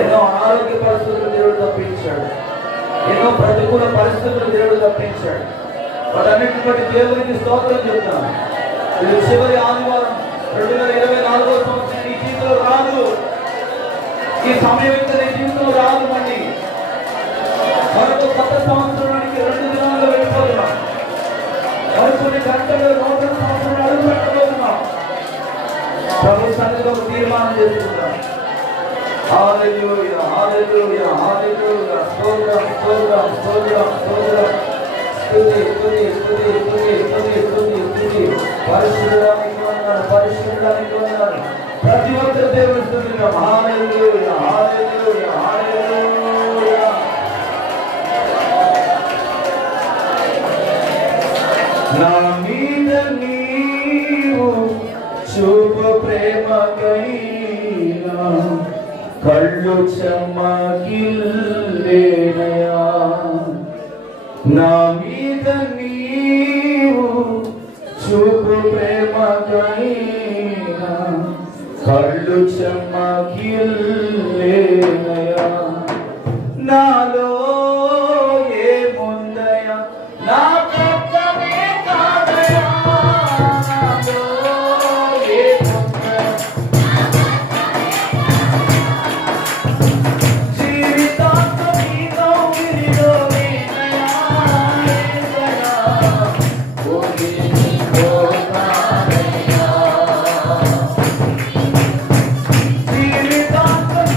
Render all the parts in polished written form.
ఎన్నో అనారోగ్య పరిస్థితులు దేవుడు తప్పించాడు, ఎన్నో ప్రతికూల పరిస్థితులు దేవుడు తప్పించాడు. వాటన్నిటిని బట్టి దేవునికి స్తోత్రం చెప్తాను. ఇది చివరి ఆదివారం 2024వ సంవత్సరం నీ జీవితంలో రాదు. ఈ సమయం ఇంకా నీ జీవితంలో రాదు. మళ్ళీ మరొక కొత్త సంవత్సరానికి 2 దినాల్లో వెళ్ళిపోతున్నాం. మరికొన్ని గంటల్లో నూతన సంవత్సరం అడుగు పెట్టబోతున్నాం. ప్రభు సన్నిధిలో తీర్మానం చేసుకుంటాం. హల్లెలూయా, హల్లెలూయా, హల్లెలూయా. స్తోత్రం, స్తోత్రం, స్తోత్రం, స్తోత్రం. స్తుతి, స్తుతి, స్తుతి, స్తుతి, స్తుతి, స్తుతి, స్తుతి. పరిశుద్ధుడానికి వందనాలు, పరిశుద్ధుడానికి వందనాలు. ప్రతి ఒక్కరు దేవుని స్తుతిద్దాం. హల్లెలూయా, హల్లెలూయా, హల్లెలూయా. నా మీద నీవు చూపు ప్రేమకైనా కళ్ళు చెమ్మగిల్లేనయా. నా మీద నీవు చూపు ప్రేమకైనా కళ్ళు చెమ్మగిల్లేనయా. నాలో ఏముందయా నా జీవితాంతం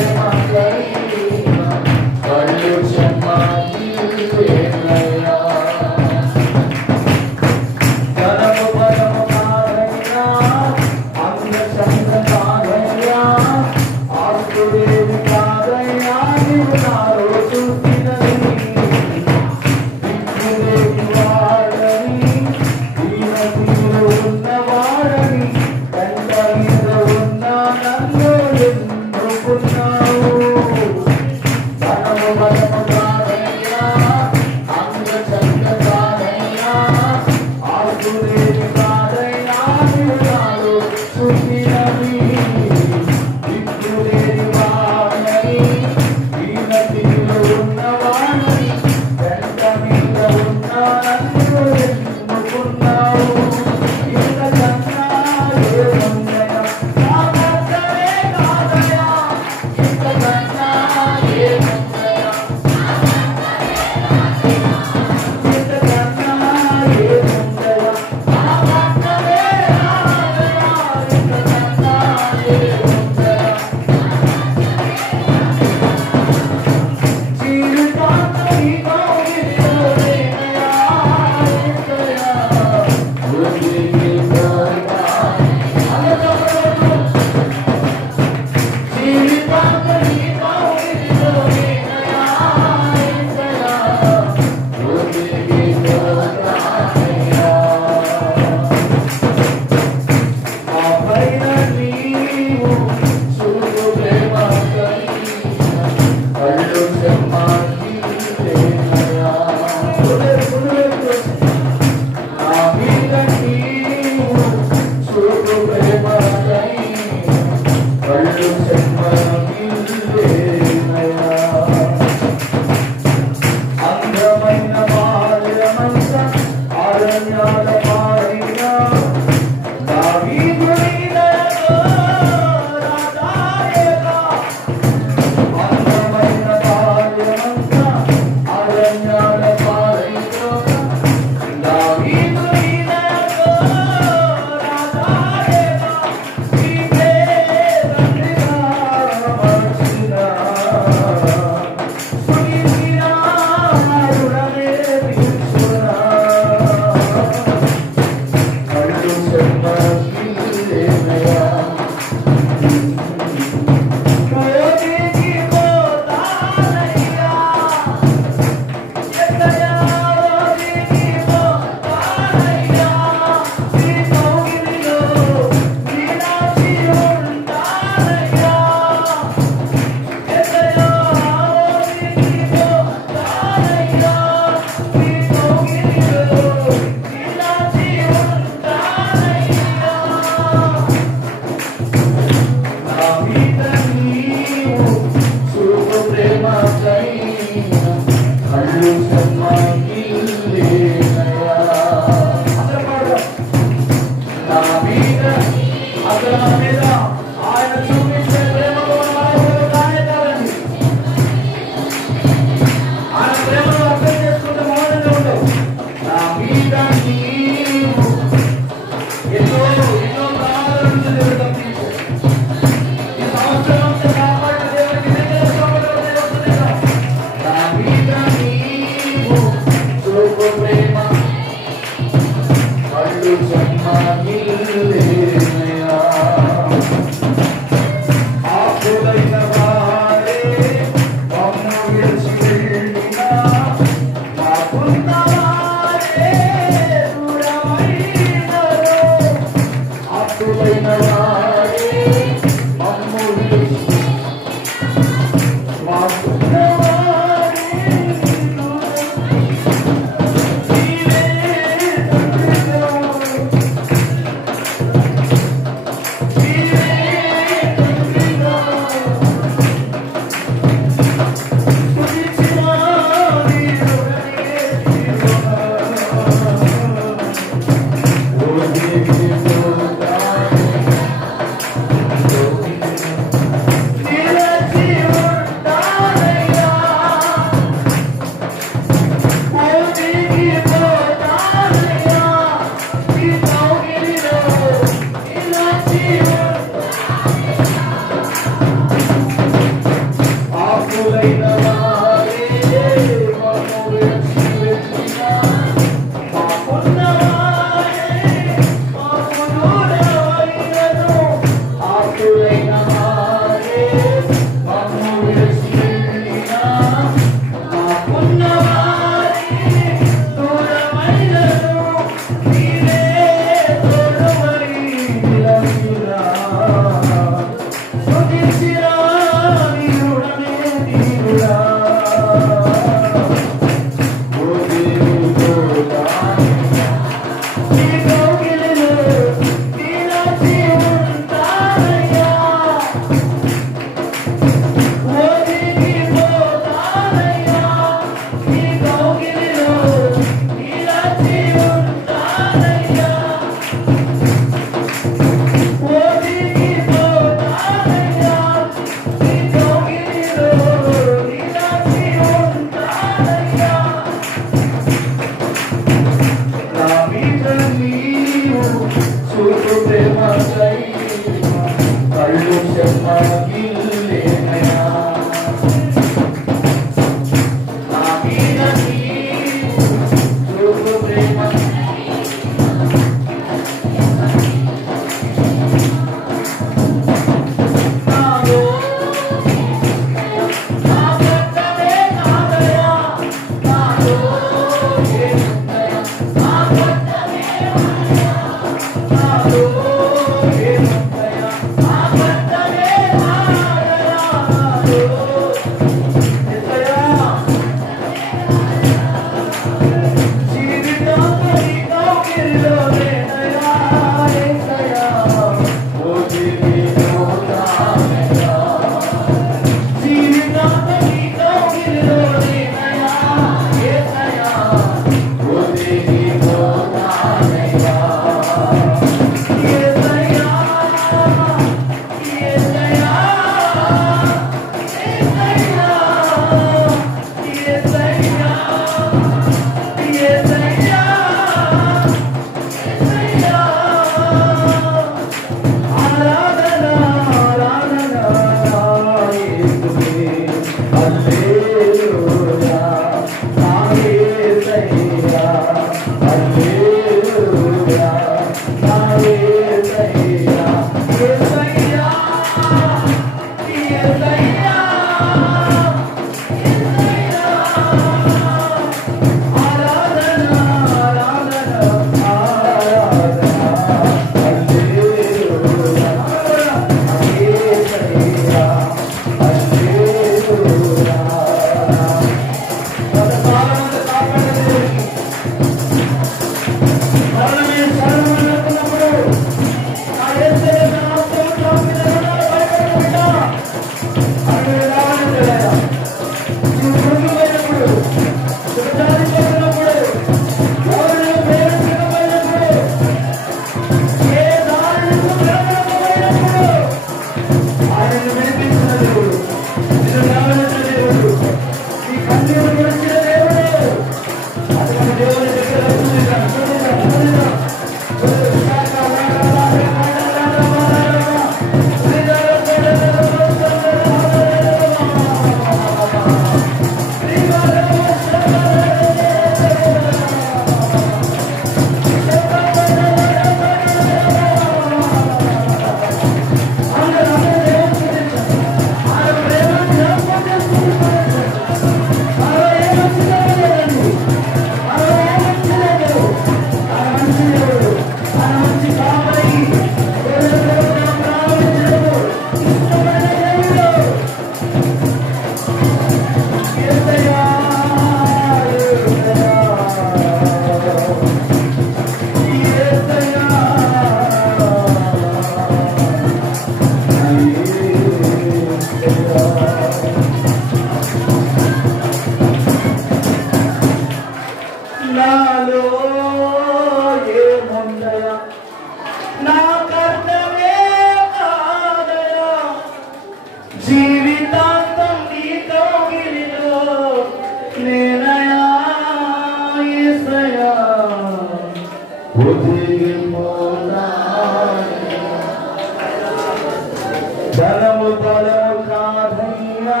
ధనము బలము కాదయ్యా,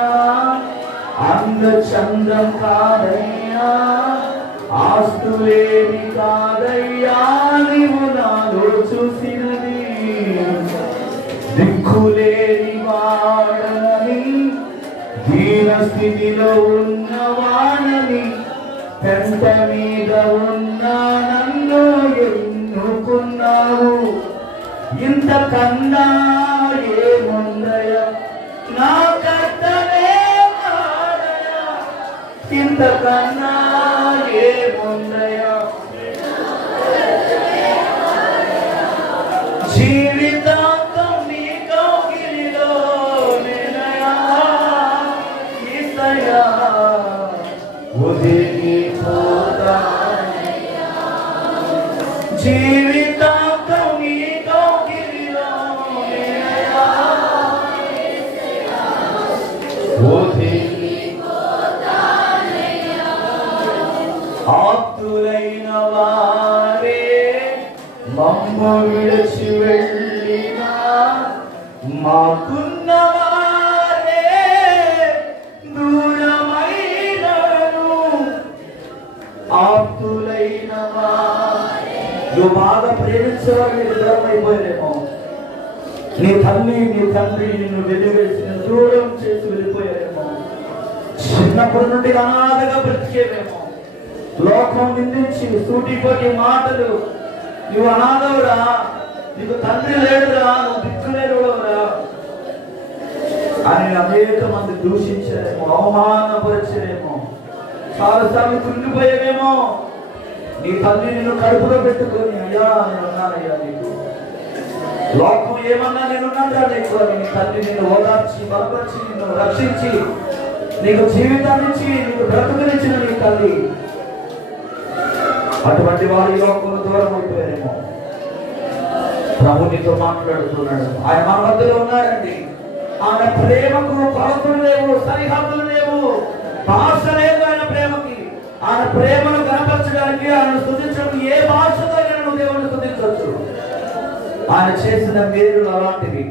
అందచందం కాదయ్యా, ఆస్తులేమి కాదయ్యా, నీవు నాలో చూసినది. దిక్కులేని వాడని, దీన స్థితిలో ఉన్నవాడని, పెంట మీద ఉన్న నన్ను ఎన్నుకున్నావు. ఇంతకన్నా ఏముందయ్యా, నా కర్తనే కాదయ్యా, ఇంతకన్నా ఏముందయ్యా. జీవితాంతం నీ కౌగిలిలో నేనయ్యా, యేసయ్యా ఒదిగిపోతానయ్యా. జీవితాంతం నీ కౌగిలిలో నేనయ్యా, ఒదిగిపోతానయ్యా. ఆప్తులైన వారే మమ్ము విడిచి వెళ్ళినా, మాకున్న వారే దూరమైనను. ఆప్తులైన వారే నువ్వు బాగా ప్రేమించేవాడు నీకు దూరం అయిపోయారేమో. నీ తల్లి నీ తండ్రి నిన్ను వెలివేసిన దూరం చేసి వెళ్ళిపోయారేమో. చిన్నప్పటి నుండి అనాథగా బ్రతికేవేమో. లోకం నిందించి సూటిపోటి మాటలు, నువ్వు అనాథవురా, నీకు తండ్రి లేడురా, నువ్వు దిక్కులేరురా అని అనేక మంది దూషించారేమో, అవమానపరిచారేమో, చాలాసార్లు కృంగిపోయేవేమో. నీ తల్లి నిన్ను కడుపులో పెట్టుకొని, అయ్యా నేనున్నానయ్యా నీకు, లోకం ఏమన్నా నేనున్నాగా నీకు అని నీ తల్లి నిన్ను ఓదార్చి బలపరిచి నిన్ను రక్షించి నీకు జీవితాన్ని ఇచ్చి నీకు బ్రతుకునిచ్చిన నీ తల్లి, అటువంటి వారి లోకంలో దూరం అయిపోయారేమో. ప్రభు నీతో మాట్లాడుతున్నాడు. ఆయన మన మధ్యలో ఉన్నాడండి. ఆయన ప్రేమకు కొలతలు లేవు, సరిహద్దులు లేవు, భాష లేదు ఆయన ప్రేమకి. ఆయన ప్రేమను కనపరచడానికి, ఆయన స్తుతించడానికి ఏ భాషతో నువ్వు దేవుని స్తుతించవచ్చు. ఆయన చేసిన మేలులు అలాంటివి.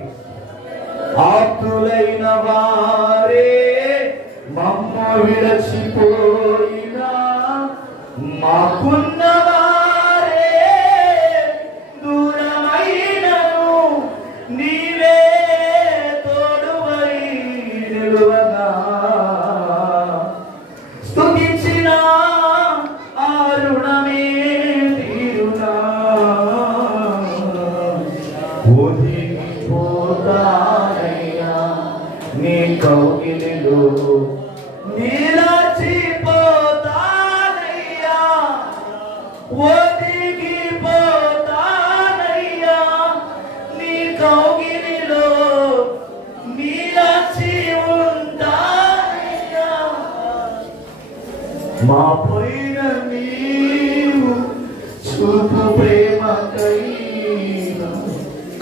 ఆప్తులైన వారే మమ్ము విడచిపోయినా, మాకున్న వారే దూరమైనను, నీవే తోడువై నిలువగా. స్తుతించిన ఆ రుణమే తీరునా, ఒదిగిపోతానయ్యా నీ కౌగిలిలో నిలచిపోతానయ్యా, ఒదిగిపోతానయ్యా నీ కౌగిలిలో నిలచి ఉంటానయ్యా. మా పైన నీవు చూపు ప్రేమకై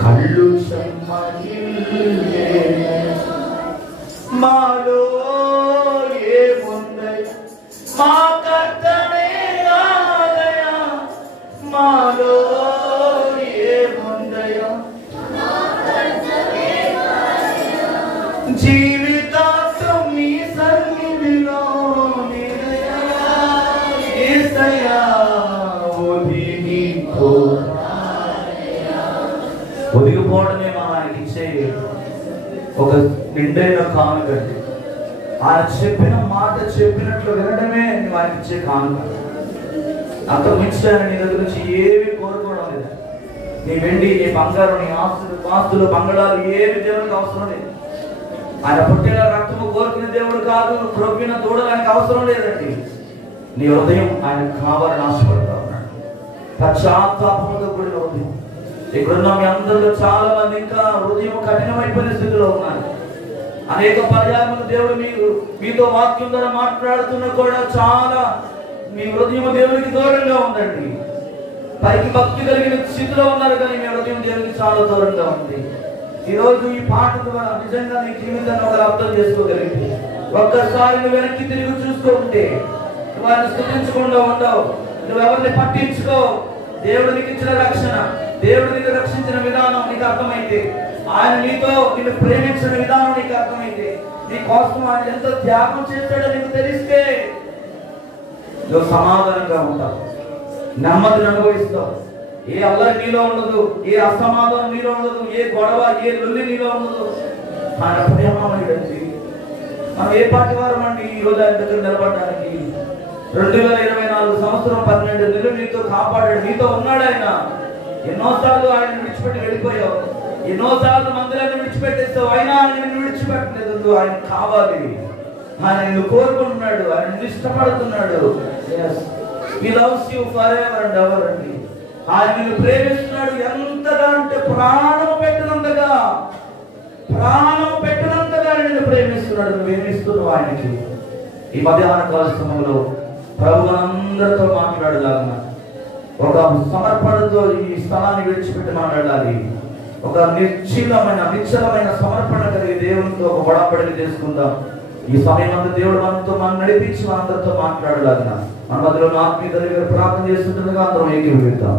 కళ్ళు సమ్మగిల్లే. మాలో ఏముందయ్యా, మా కర్తనే రాదయా, మాలో ఏముందయా, జీవితాంతం నీ సన్నిధిలో యేసయ్యా ఒదిగిపోవడమే మనం ఆయనకి ఇచ్చే ఒక నిండైన కానుక. ఆయన చెప్పిన మాట చెప్పినట్లు వినడమే నువ్వు ఆయనకి ఇచ్చే కానుక. అంత మించి ఆయన నీ దగ్గర నుంచి ఏమి కోరుకోవడం లేదు. నీ వెండి, నీ బంగారం, నీ ఆస్తులు బంగాళాలు ఏమి దేవుడికి అవసరం లేదు. ఆయన పుట్టిన రక్తము కోరుకునే దేవుడు కాదు. ప్రొవ్విన దూడలు ఆయనకు అవసరం లేదండి. నీ హృదయం ఆయన కావాలని ఆశపడతా ఉన్నాడు. పశ్చాత్తాపంతో కూడిన హృదయం. ఇక్కడున్న మీ అందరిలో చాలా మంది ఇంకా హృదయం కఠినమైపోయిన స్థితిలో ఉన్నారు. అనేక పర్యాయములు దేవుడు మీతో వాక్యం ద్వారా మాట్లాడుతున్నా కూడా చాలా మీ హృదయం దేవుడికి దూరంగా ఉందండి. పైకి భక్తి కలిగిన స్థితిలో ఉన్నారు కానీ మీ హృదయం దేవుడికి చాలా దూరంగా ఉంది. ఈ రోజు ఈ పాట ద్వారా నిజంగా నీ జీవితాన్ని ఒకరు అర్థం చేసుకోగలిగితే, ఒక్కసారి నువ్వు వెనక్కి తిరిగి చూసుకుంటే, నువ్వు ఆయన స్థుతించకుండా ఉండవు, నువ్వెవరిని పట్టించుకో. దేవుడు నీకు ఇచ్చిన రక్షణ, దేవుడు నిన్ను రక్షించిన విధానం నీకు అర్థమైతే, ఆయన నిన్ను ప్రేమించిన విధానం నీకు అర్థమైతే, నీ కోసం ఆయన ఎంత త్యాగం చేస్తాడో నీకు తెలిస్తే నువ్వు సమాధానంగా ఉంటావు, నెమ్మదిని అనుభవిస్తావు. ఏ అల్లరి నీలో ఉండదు, ఏ అసమాధానం నీలో ఉండదు, ఏ గొడవ, ఏ లొల్లి నీలో ఉండదు. ఆయన ప్రేమమయుడండి. మనం ఏ పాటి వారం అండి ఈ రోజు ఆయన దగ్గర నిలబడడానికి? 2024 సంవత్సరం 12 నెలలు నీతో కాపాడాడు, నీతో ఉన్నాడు ఆయన. ఎన్నోసార్లు ఆయన విడిచిపెట్టి వెళ్ళిపోయావు, ఎన్నోసార్లు మందిరాన్ని విడిచిపెట్టేస్తావు, అయినా ఆయన నిన్ను విడిచిపెట్టలేదు. ఆయన కావాలి, ఆయన నిన్ను కోరుకుంటున్నాడు, ఆయన నిన్ను ఇష్టపడుతున్నాడు. He loves you forever and ever అండి. ఆయన నిన్ను ప్రేమిస్తున్నాడు. ఎంతగా అంటే ప్రాణము పెట్టినంతగా నిన్ను ప్రేమిస్తున్నాడు. నువ్వేమిస్తున్నావు ఆయనకి? ఈ మధ్యాహ్న కాల సమయంలో ప్రభు అందరితో మాట్లాడలాగా, ఒక సమర్పణతో ఈ స్థలాన్ని విడిచిపెట్టి మాట్లాడాలి. ఒక నిశ్చలమైన సమర్పణ కలిగి దేవునితో ఒక ఒడంబడిక చేసుకుందాం. ఈ సమయం అంతా దేవుడు మనం నడిపించి మనందరితో మాట్లాడలాగా మన మధ్యలో ఆత్మీయ దగ్గర ప్రార్థన చేస్తుండగా అందరం ఏకీభవిద్దాం.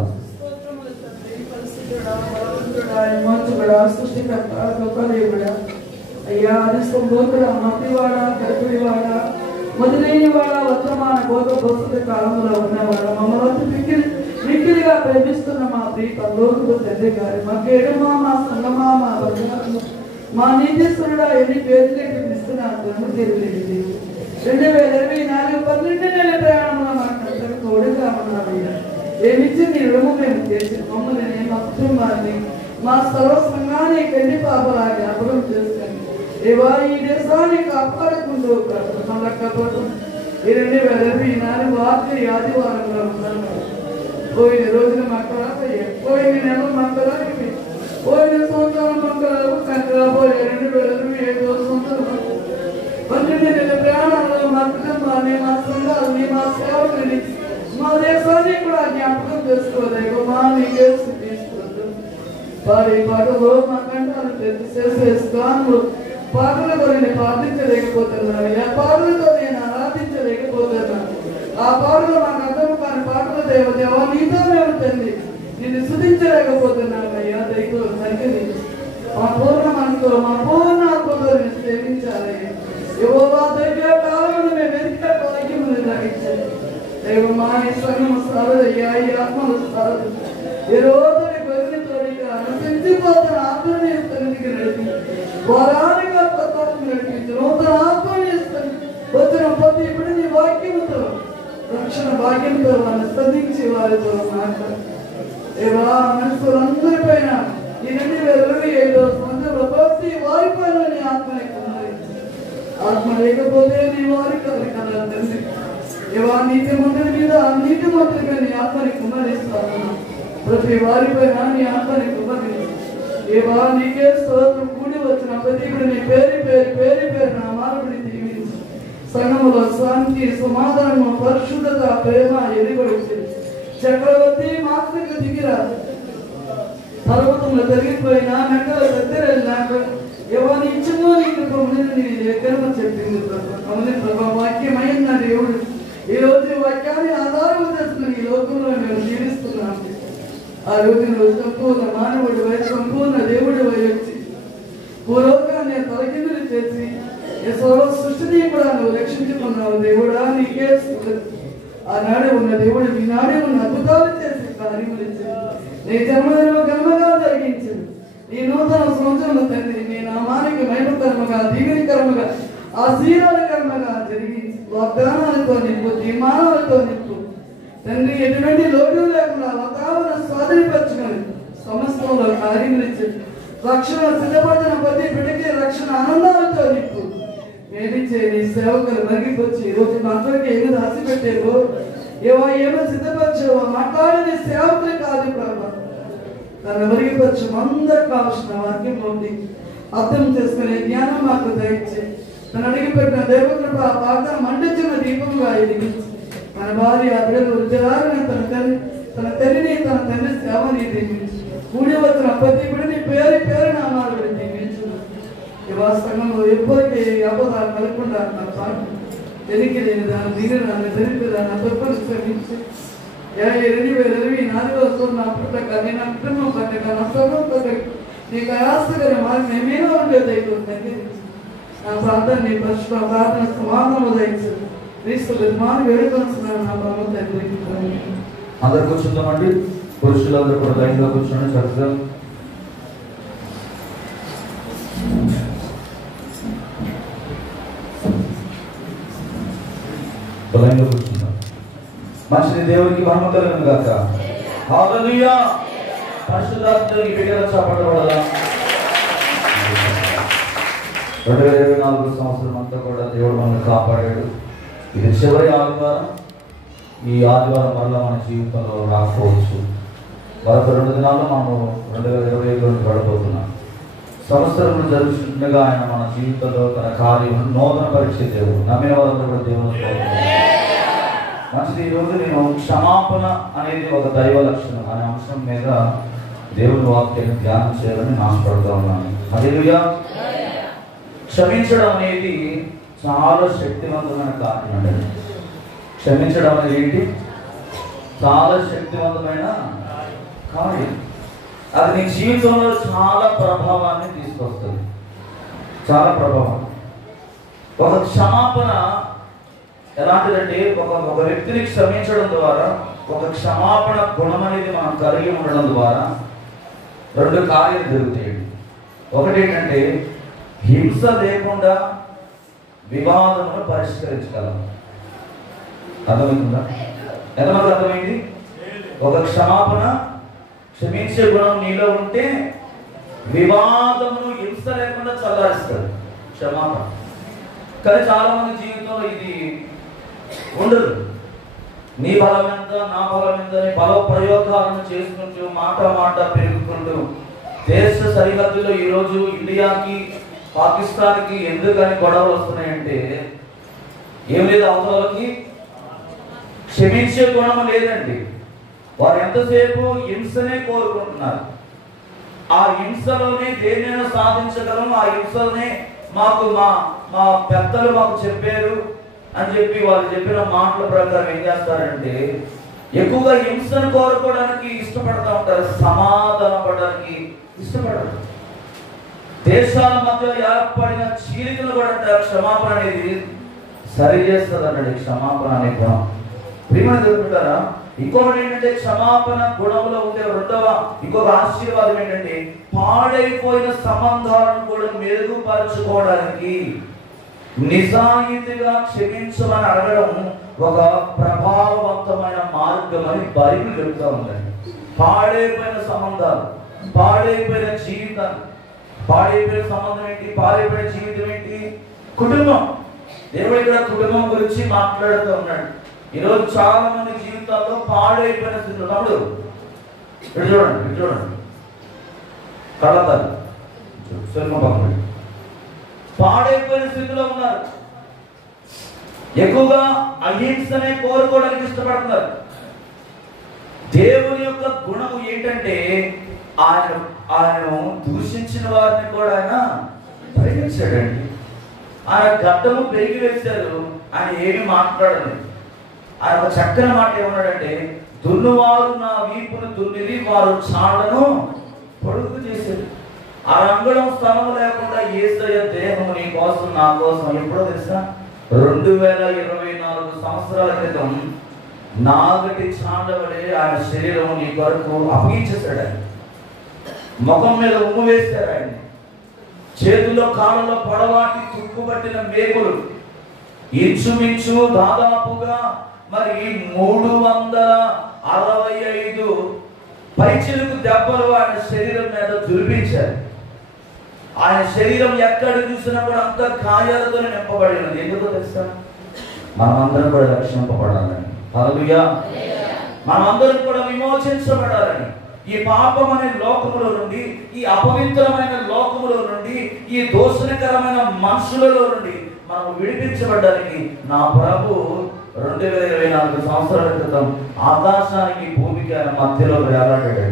అయ్యా అదిష్టంబోతుడా, మట్టివాడ, గర్భిడివాడ, మొదలైనవాడ, వర్తమాన బోధ ప్రస్తుత కాలంలో ఉన్నవాడ, మమ్మల్ని మిక్కిలిగా ప్రేమిస్తున్న మా ప్రియ పరలోకపు తండ్రి గారి, మా కేడమా, మా సంగమా, మా బంగారము, మా నీతిస్తుడా, ఎన్ని పేర్లకి ఇస్తున్నారు తెలియలేదు. 2024 12 నెలల ప్రయాణంలో మాకు తోడుగా ఉన్నామయ్యా. ఏమిచ్చి నీ రుణము మేము చేసి మమ్మల్ని, మా కుటుంబాన్ని, మా సర్వ సంఘాన్ని కండి పాపలా జ్ఞాపకం చేసుకొని ఏవా ఈ దేశాన్ని కాపాడుకుంటూ మళ్ళా కాపాడు. ఈ 2024 ఆఖరి ఆదివారంలో ఉన్నాను. పోయిన రోజున మాట్లాడయ్యా, పోయిన నెల మాట్లాడాలి, పోయిన సంవత్సరం మాట్లాడాలి, పోయిన 2027 సంవత్సరం 12 నెలల ప్రయాణంలో మా కుటుంబాన్ని, మా సంఘాన్ని, మా సేవకుని, మా దేశాన్ని కూడా జ్ఞాపకం చేసుకోలేదు. మా నీకే తీసుకుంటూ వారి పాటలో మా కంఠాలు చేసే స్థానంలో పాటలు కొన్ని ప్రార్థించలేకపోతున్నాను. ఆ పాటలతో నేను ఆరాధించలేకపోతున్నాను. ఆ పాటలు మాకు అర్థం కాని పాటల దేవదేవా నీతోనే ఉంటుంది. నిన్ను స్థుతించలేకపోతున్నాను అయ్యా. దైవ సరిగ్గా మా పూర్ణ మనతో, మా పూర్ణ ఆత్మతో నేను సేవించాలి. యెహోవా దైవ కాలం మేము వెతికే భాగ్యమును గ్రహించాలి. దైవ మా ఈ సంఘము సారదయ్యా, ఈ ఆత్మలు సారదు. ఈ రోజు అనుసరించిపోతున్న ఆత్మని ఇస్తానికి నడిపి వారానికి తత్వాన్ని నడిపించు. నూతన ఆత్మని ఇస్తాను వచ్చిన ప్రతి ఇప్పుడు నీ వాక్యముతో రక్షణ భాగ్యంతో వారిని స్పందించి వారితో మాట్లాడు. ఏవా మనుషులందరిపైన ఈ 2025 సంవత్సరంలో ప్రతి వారిపైన నీ ఆత్మని ఆత్మ లేకపోతే నీ వారి కదా తండ్రి. ఏవా నీతి మంత్రి మీద నీతి మంత్రిగా నీ ఆత్మని కుమ్మరిస్తాను. ప్రతి వారిపైన నీ ఆత్మని కుమ్మరి. ఏవా నీకే స్తోత్రం. కూడి వచ్చిన ప్రతి నీ పేరు నా మానవుని దీవించి సంఘములో శాంతి, సమాధానము, పరిశుద్ధత, ప్రేమ ఎదిగొచ్చి చక్రవర్తి మాత్రమే దిగిరాదు. పర్వతంలో జరిగిపోయినా మెట్టలు దగ్గర ఎవరిని ఇచ్చిందో నీకు నేను ఎక్కడ చెప్పింది ప్రభా. అవునే ప్రభా, వాక్యమైన దేవుడు రోజు నువ్వు సంపూర్ణ మానవుడు వై సంపూర్ణ దేవుడు వై వచ్చి భూలోకాన్ని తలకిందులు చేసి ఈ సర్వ సృష్టిని కూడా నువ్వు రక్షించుకున్నావు దేవుడా, నీకే స్తుతులు. ఆనాడు ఉన్న దేవుడు ఈనాడే ఉన్న అద్భుతాలు చేసి కార్యములు నీ జన్మదినం ఘనముగా జరిగించింది. ఈ నూతన సంవత్సరం తండ్రి నీ నామానికి మహిమకరముగా దీవెనకరముగా ఆశీర్వాదకరముగా జరిగించి వాగ్దానాలతో నింపు తీర్మానాలతో నింపు తండ్రి ఎటువంటి లోటు లేకుండా వాతావరణ స్వాధీనపరచుకొని సమస్తంలో కార్యములు రక్షణ సిద్ధపడిన ప్రతి బిడ్డకి రక్షణ ఆనందాలతో నింపు మేమిచ్చే నీ సేవకులు మరిగిపోచ్చి ఈరోజు మా అందరికీ ఏమి రాసి పెట్టేవో ఏమో సిద్ధపరచావో మాట్లాడే సేవకులు కాదు ప్రభా, తన మరిగిపరచు అందరికి కావాల్సిన వాక్యం ఉంది అర్థం చేసుకునే జ్ఞానం మాకు దయచి తన అడిగి పెట్టిన దేవకృప వాగ్దానం మండించిన దీపంగా ఎదిగించి మన భార్య బిడ్డలు ఉద్యోగాలను తన తల్లిని తన తండ్రి సేవని దీవించి కూడి వచ్చిన ప్రతి బిడ్డని పేరు పేరు నామాలు దీవించు. ఈ వాస్తవంలో ఎప్పటికీ అబద్ధాలు కలగకుండా నా పాటు వెలికి లేని దాన్ని దిగదాన్ని తెలిపి దాన్ని తప్పులు శ్రమించి 2024 నా పుట్టక నేను నా కుటుంబం పట్టక నా స్వర్గం పట్టక నీకు ఆయాసకర మార్గం ఏమైనా ఉండేది అయిపోతుంది. నా ప్రార్థన నీ పరిశుభ్ర ప్రార్థన సమాధానం దయచు క్రీస్తు విమానం వేడుకొస్తున్నాను నా ప్రభు తండ్రి. అందరు కూర్చుందామండి. పురుషులందరూ కూడా లైన్లో కూర్చోండి చక్కగా. లైన్లో కూర్చుందాం. మంచిది, దేవునికి మహిమ కలుగును గాక. హల్లెలూయా. పరిశుద్ధాత్మకి బిడ్డలు చాపడబడాలా. 2024 సంవత్సరం అంతా కూడా దేవుడు మనల్ని కాపాడాడు. ఇది చివరి ఆదివారం. ఈ ఆదివారం వల్ల మన జీవితంలో రాకపోవచ్చు. మరొక 2 దినాల్లో మనము 2025లో గడపబోతున్నాం. సంవత్సరం జరుగుతుండగా ఆయన మన జీవితంలో తన కార్యం నూతన పరీక్ష దేవుడు నమ్మిన వారందరూ కూడా దేవుడు. మంచిది, ఈరోజు నేను క్షమాపణ అనేది ఒక దైవ లక్షణం అనే అంశం మీద దేవుని వాక్యాన్ని ధ్యానం చేయాలని ఆశపడుతూ ఉన్నాను. హల్లెలూయా. క్షమించడం అనేది చాలా శక్తివంతమైన కార్యం అండి. క్షమించడం అనేది ఏంటి? చాలా శక్తివంతమైన కార్యం. అది నీ జీవితంలో చాలా ప్రభావాన్ని తీసుకొస్తుంది. చాలా ప్రభావం. ఒక క్షమాపణ ఎలాంటిదంటే ఒక వ్యక్తిని క్షమించడం ద్వారా, ఒక క్షమాపణ గుణం అనేది మనం కలిగి ఉండడం ద్వారా 2 కార్యాలు జరుగుతాయండి. ఒకటి ఏంటంటే హింస లేకుండా వివాదమును పరిష్కరించగలం. అర్థమవుతుందా? ఎంతమంది అర్థమైంది? ఒక క్షమాపణ, క్షమించే గుణం నీలో ఉంటే వివాదమును హింస లేకుండా చల్లారిస్తుంది క్షమాపణ. కానీ చాలా మంది జీవితంలో ఇది ఉండదు. నీ బలం ఎంత, నా బలం ఎంత అని బల ప్రయోగాలను చేసుకుంటూ మాట పెరుగుకుంటూ దేశ సరిహద్దులో ఈరోజు ఇండియాకి పాకిస్తాన్కి ఎందుకని గొడవలు వస్తున్నాయంటే ఏం లేదు, అవతలకి క్షమించే గుణం లేదండి. వారు ఎంతసేపు హింసనే కోరుకుంటున్నారు. ఆ హింసలోనే దేన్నైనా సాధించగలం, ఆ హింసలోనే మాకు మా పెద్దలు మాకు చెప్పారు అని చెప్పి వాళ్ళు చెప్పిన మాటల ప్రకారం ఏం చేస్తారంటే ఎక్కువగా హింసను కోరుకోవడానికి ఇష్టపడతా ఉంటారు, సమాధాన పడడానికి ఇష్టపడరు. దేశాల మధ్య ఏర్పడిన చీలికలు కూడా క్షమాపణ అనేది సరి చేస్తుంది అన్నాడు. క్షమాపణ అనే గుణం ప్రియమైన తెలుపుతారా. ఇంకొకటి ఏంటంటే క్షమాపణ గుణంలో ఉండే ఇంకొక ఆశీర్వాదం ఏంటంటే పాడైపోయిన సంబంధాలను కూడా మెరుగుపరచుకోవడానికి నిజాయితీగా క్షమించమని అడగడం ఒక ప్రభావవంతమైన మార్గం అని బైబిల్ చెప్తా ఉందండి. పాడైపోయిన సంబంధాలు, పాడైపోయిన జీవితాలు, పాడైపోయిన సంబంధం ఏంటి, పాడైపోయిన జీవితం ఏంటి? కుటుంబం. దేవుడు ఇక్కడ కుటుంబం గురించి మాట్లాడుతూ ఉన్నాడు. ఈరోజు చాలా మంది జీవితాల్లో పాడైపోయిన స్థితిలో తమ్ముడు చూడండి కళ్ళతారు పాడైపోయిన స్థితిలో ఉన్నారు. ఎక్కువగా అహింసనే కోరుకోవడానికి ఇష్టపడుతున్నారు. దేవుని యొక్క గుణము ఏంటంటే ఆయన దూషించిన వారిని కూడా ఆయన ప్రేమించాడండి. ఆయన గడ్డము పెరిగి వేశారు, ఆయన ఏమి మాట్లాడలేదు. ఆయన ఒక చక్కని మాట ఏమన్నాడంటే దున్నువారు నా వీపును దున్నిది, వారు చాడను పొడుగు చేసేది. ఆ రంగుడం స్థలం లేకుండా యేసయ్య దేహము నీ కోసం నా కోసం ఎప్పుడో తెలుసా 2024 సంవత్సరాల క్రితం నాగటి చాడవలే ఆయన శరీరం నీ కొరకు అప్పగించేశాడు. ఆయన ముఖం మీద ఉమ్ము వేశారు. ఆయన చేతుల్లో కాళ్ళలో పొడవాటి తుక్కుబట్టిన మేకులు ఇంచుమించు దాదాపుగా మరి 365 పైచిలుకు దెబ్బలు ఆయన శరీరం మీద దుర్పించారు. ఆయన శరీరం ఎక్కడ చూసినా కూడా అంత గాయాలతో నింపబడి ఉన్నది. ఎందుకో తెలుసా? మనమందరం కూడా రక్షింపబడాలని, హల్లెలూయా, మనమందరం కూడా విమోచించబడాలని, ఈ పాపం అనే లోకములో నుండి, ఈ అపవిత్రమైన లోకములో నుండి, ఈ దోషణకరమైన మనుషులలో నుండి మనం విడిపించబడ్డానికి నా ప్రభు 2024 సంవత్సరాల క్రితం ఆకాశానికి భూమికి ఆయన మధ్యలో వేలాడాడు.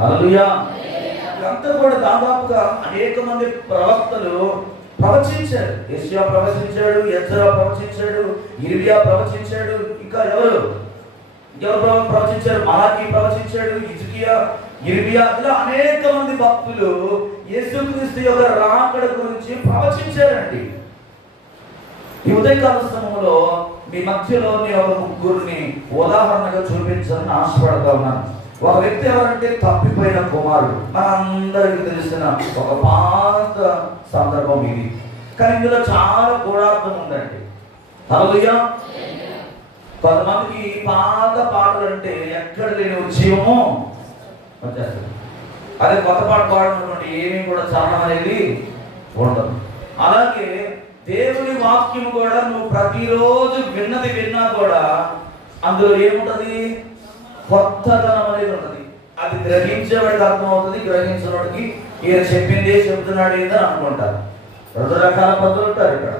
హల్లెలూయా. అంతా కూడా దాదాపుగా అనేక మంది ప్రవక్తలు ప్రవచించారు. యెషయా ప్రవచించాడు, ఎజ్రా ప్రవచించాడు, ఇర్మియా ప్రవచించాడు, ఇంకా ఎవరు ప్రవచించారు? మలాకి ప్రవచించాడు, హిజ్కియా, ఇర్మియా, ఇలా అనేక మంది భక్తులు యేసుక్రీస్తు యొక్క రాకడ గురించి ప్రవచించారండి. ఈ ఉదయకాల సమయంలో మీ మధ్యలో నేను ఒక ముగ్గురిని ఉదాహరణగా చూపించాలని ఆశపడతా ఉన్నాను. ఒక వ్యక్తి ఎవరంటే తప్పిపోయిన కుమారుడు. మనందరికీ తెలిసిన ఒక పాత సందర్భం ఇది, కానీ ఇందులో చాలా గూఢార్థం ఉందండి. హల్లెలూయా. కొంతమందికి పాత పాటలు అంటే ఎక్కడ లేని ఉద్యమము వచ్చేస్తుంది. అదే కొత్త పాట పాడినటువంటి ఏమీ కూడా చలనం అనేది ఉండదు. అలాగే దేవుని వాక్యం కూడా నువ్వు ప్రతిరోజు విన్నా కూడా అందులో ఏముంటది? కొత్తదనం అనేది ఉంటుంది. అది గ్రహించేవాడికి అర్థమవుతుంది, గ్రహించేవాడికి ఈయన చెప్పిందే చెప్తున్నాడు ఏందని అనుకుంటారు. 2 రకాల పద్ధతులు ఉంటారు ఇక్కడ.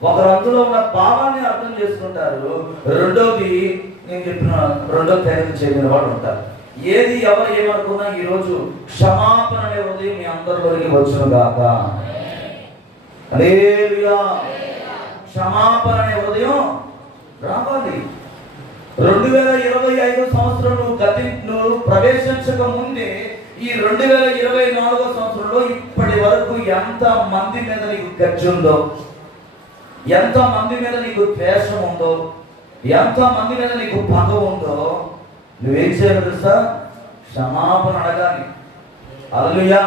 ఒకరు అందులో ఉన్న భావాన్ని అర్థం చేసుకుంటారు, రెండోది నేను చెప్పిన రెండో తేదీ చెందిన వాడు ఉంటారు. ఏది ఎవరు ఏమనుకున్నా ఈరోజు క్షమాపణ అనే ఉదయం మీ అందరిలోకి వచ్చును గాక. హల్లెలూయా. క్షమాపణ అనే ఉదయం రావాలి. 2025 సంవత్సరం నువ్వు ప్రవేశించక ముందే ఈ 2024 సంవత్సరంలో ఇప్పటి వరకు ఎంత మంది మీద నీకు గర్జ ఉందో, ఎంత మంది మీద నీకు ద్వేషం ఉందో, ఎంత మంది మీద నీకు పగ ఉందో నువ్వేం చేయాలి తెలుసా? క్షమాపణ అడగాలి. హల్లెలూయా.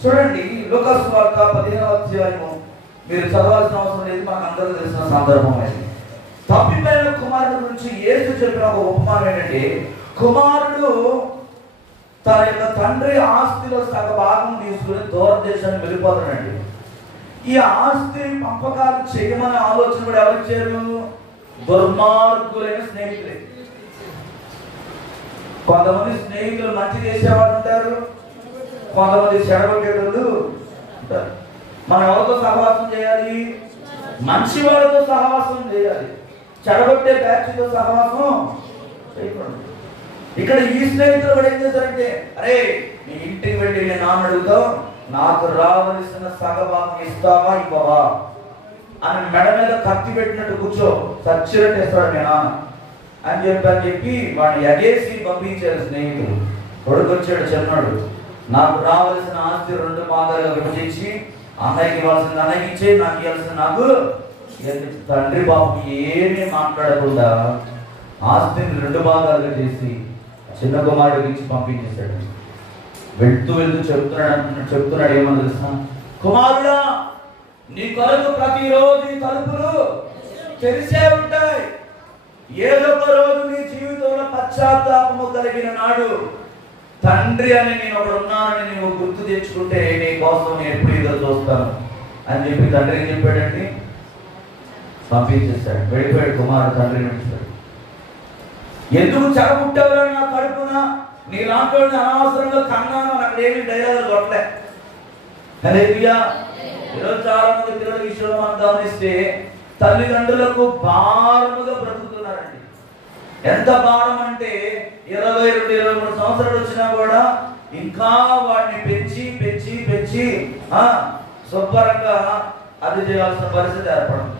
చూడండి, లూకా సువార్త 15వ అధ్యాయము మీరు చదవాల్సిన అవసరం లేదు, మనకు అందరూ తెలిసిన సందర్భం అది. తప్పిపోయిన కుమారుడు గురించి యేసు చెప్పిన ఒక ఉపమానం ఏంటంటే, కుమారుడు తన యొక్క తండ్రి ఆస్తిలో సగ భాగం తీసుకుని దూరదేశానికి వెళ్ళిపోతాడండి. ఈ ఆస్తి పంపకాలు చేయమనే ఆలోచన కూడా ఎవరిచ్చారు? దుర్మార్గులైన స్నేహితులే. కొంతమంది స్నేహితులు మంచి చేసేవాళ్ళు ఉంటారు, కొంతమంది చెడగొట్టేటోళ్ళు ఉంటారు. మనం ఎవరితో సహవాసం చేయాలి? మంచి వాళ్ళతో సహవాసం చేయాలి, చెడగొట్టే బ్యాచ్తో సహవాసం చేయకూడదు. ఇక్కడ ఈ స్నేహితులు కూడా ఏం చేశారంటే, అరే నీ ఇంటికి వెళ్ళి నేను నాన్న అడుగుతావు, నాకు రావలసిన సగభాగం ఇస్తావా ఇవ్వవా అని మెడ మీద కత్తి పెట్టినట్టు కూర్చో, చచ్చినట్టు ఇస్తాడు మీ నాన్న అని చెప్పి వాడిని ఎగేసి పంపించారు స్నేహితులు. కొడుకొచ్చాడు చిన్నాడు, నాకు రావలసిన ఆస్తి 2 భాగాలుగా విభజించి అన్నయ్యకి ఇవ్వాల్సింది అన్నయ్యకి ఇచ్చే, నాకు ఇవ్వాల్సింది నాకు. తండ్రి బాబు ఏమీ మాట్లాడకుండా ఆస్తిని 2 భాగాలుగా చేసి చిన్న కుమారుడికి ఇచ్చి పంపించేశాడు. వెళ్తూ చెప్తున్నాడు ఏమని తెలుసా? కుమారుడా, నీ కొరకు ప్రతిరోజు తలుపులు తెరిసే ఉంటాయి. ఏదో ఒక రోజు నీ జీవితంలో పశ్చాత్తాపము కలిగిన నాడు తండ్రి అని నేను ఒకడు ఉన్నానని నువ్వు గుర్తు తెచ్చుకుంటే నీ కోసం నేను ఎప్పుడు ఎదురు చూస్తాను అని చెప్పి తండ్రి ఏం చెప్పాడండి? పంపించేశాడు. వెళ్ళిపోయాడు కుమారుడు తండ్రిని విడిచాడు. ఎందుకు చెడబుట్టావురా నా కడుపున, నీ లాంటి అనవసరంగా కన్నాను అని అక్కడ ఏమి డైలాగులు కొట్టలే. హల్లెలూయా. ఈరోజు చాలా మంది పిల్లల విషయంలో మనం గమనిస్తే తల్లిదండ్రులకు భారముగా బ్రతుకుతున్నారండి. ఎంత భారం అంటే 22-23 సంవత్సరాలు వచ్చినా కూడా ఇంకా వాడిని పెంచి పెంచి పెంచి శుభ్రంగా అది చేయాల్సిన పరిస్థితి ఏర్పడింది.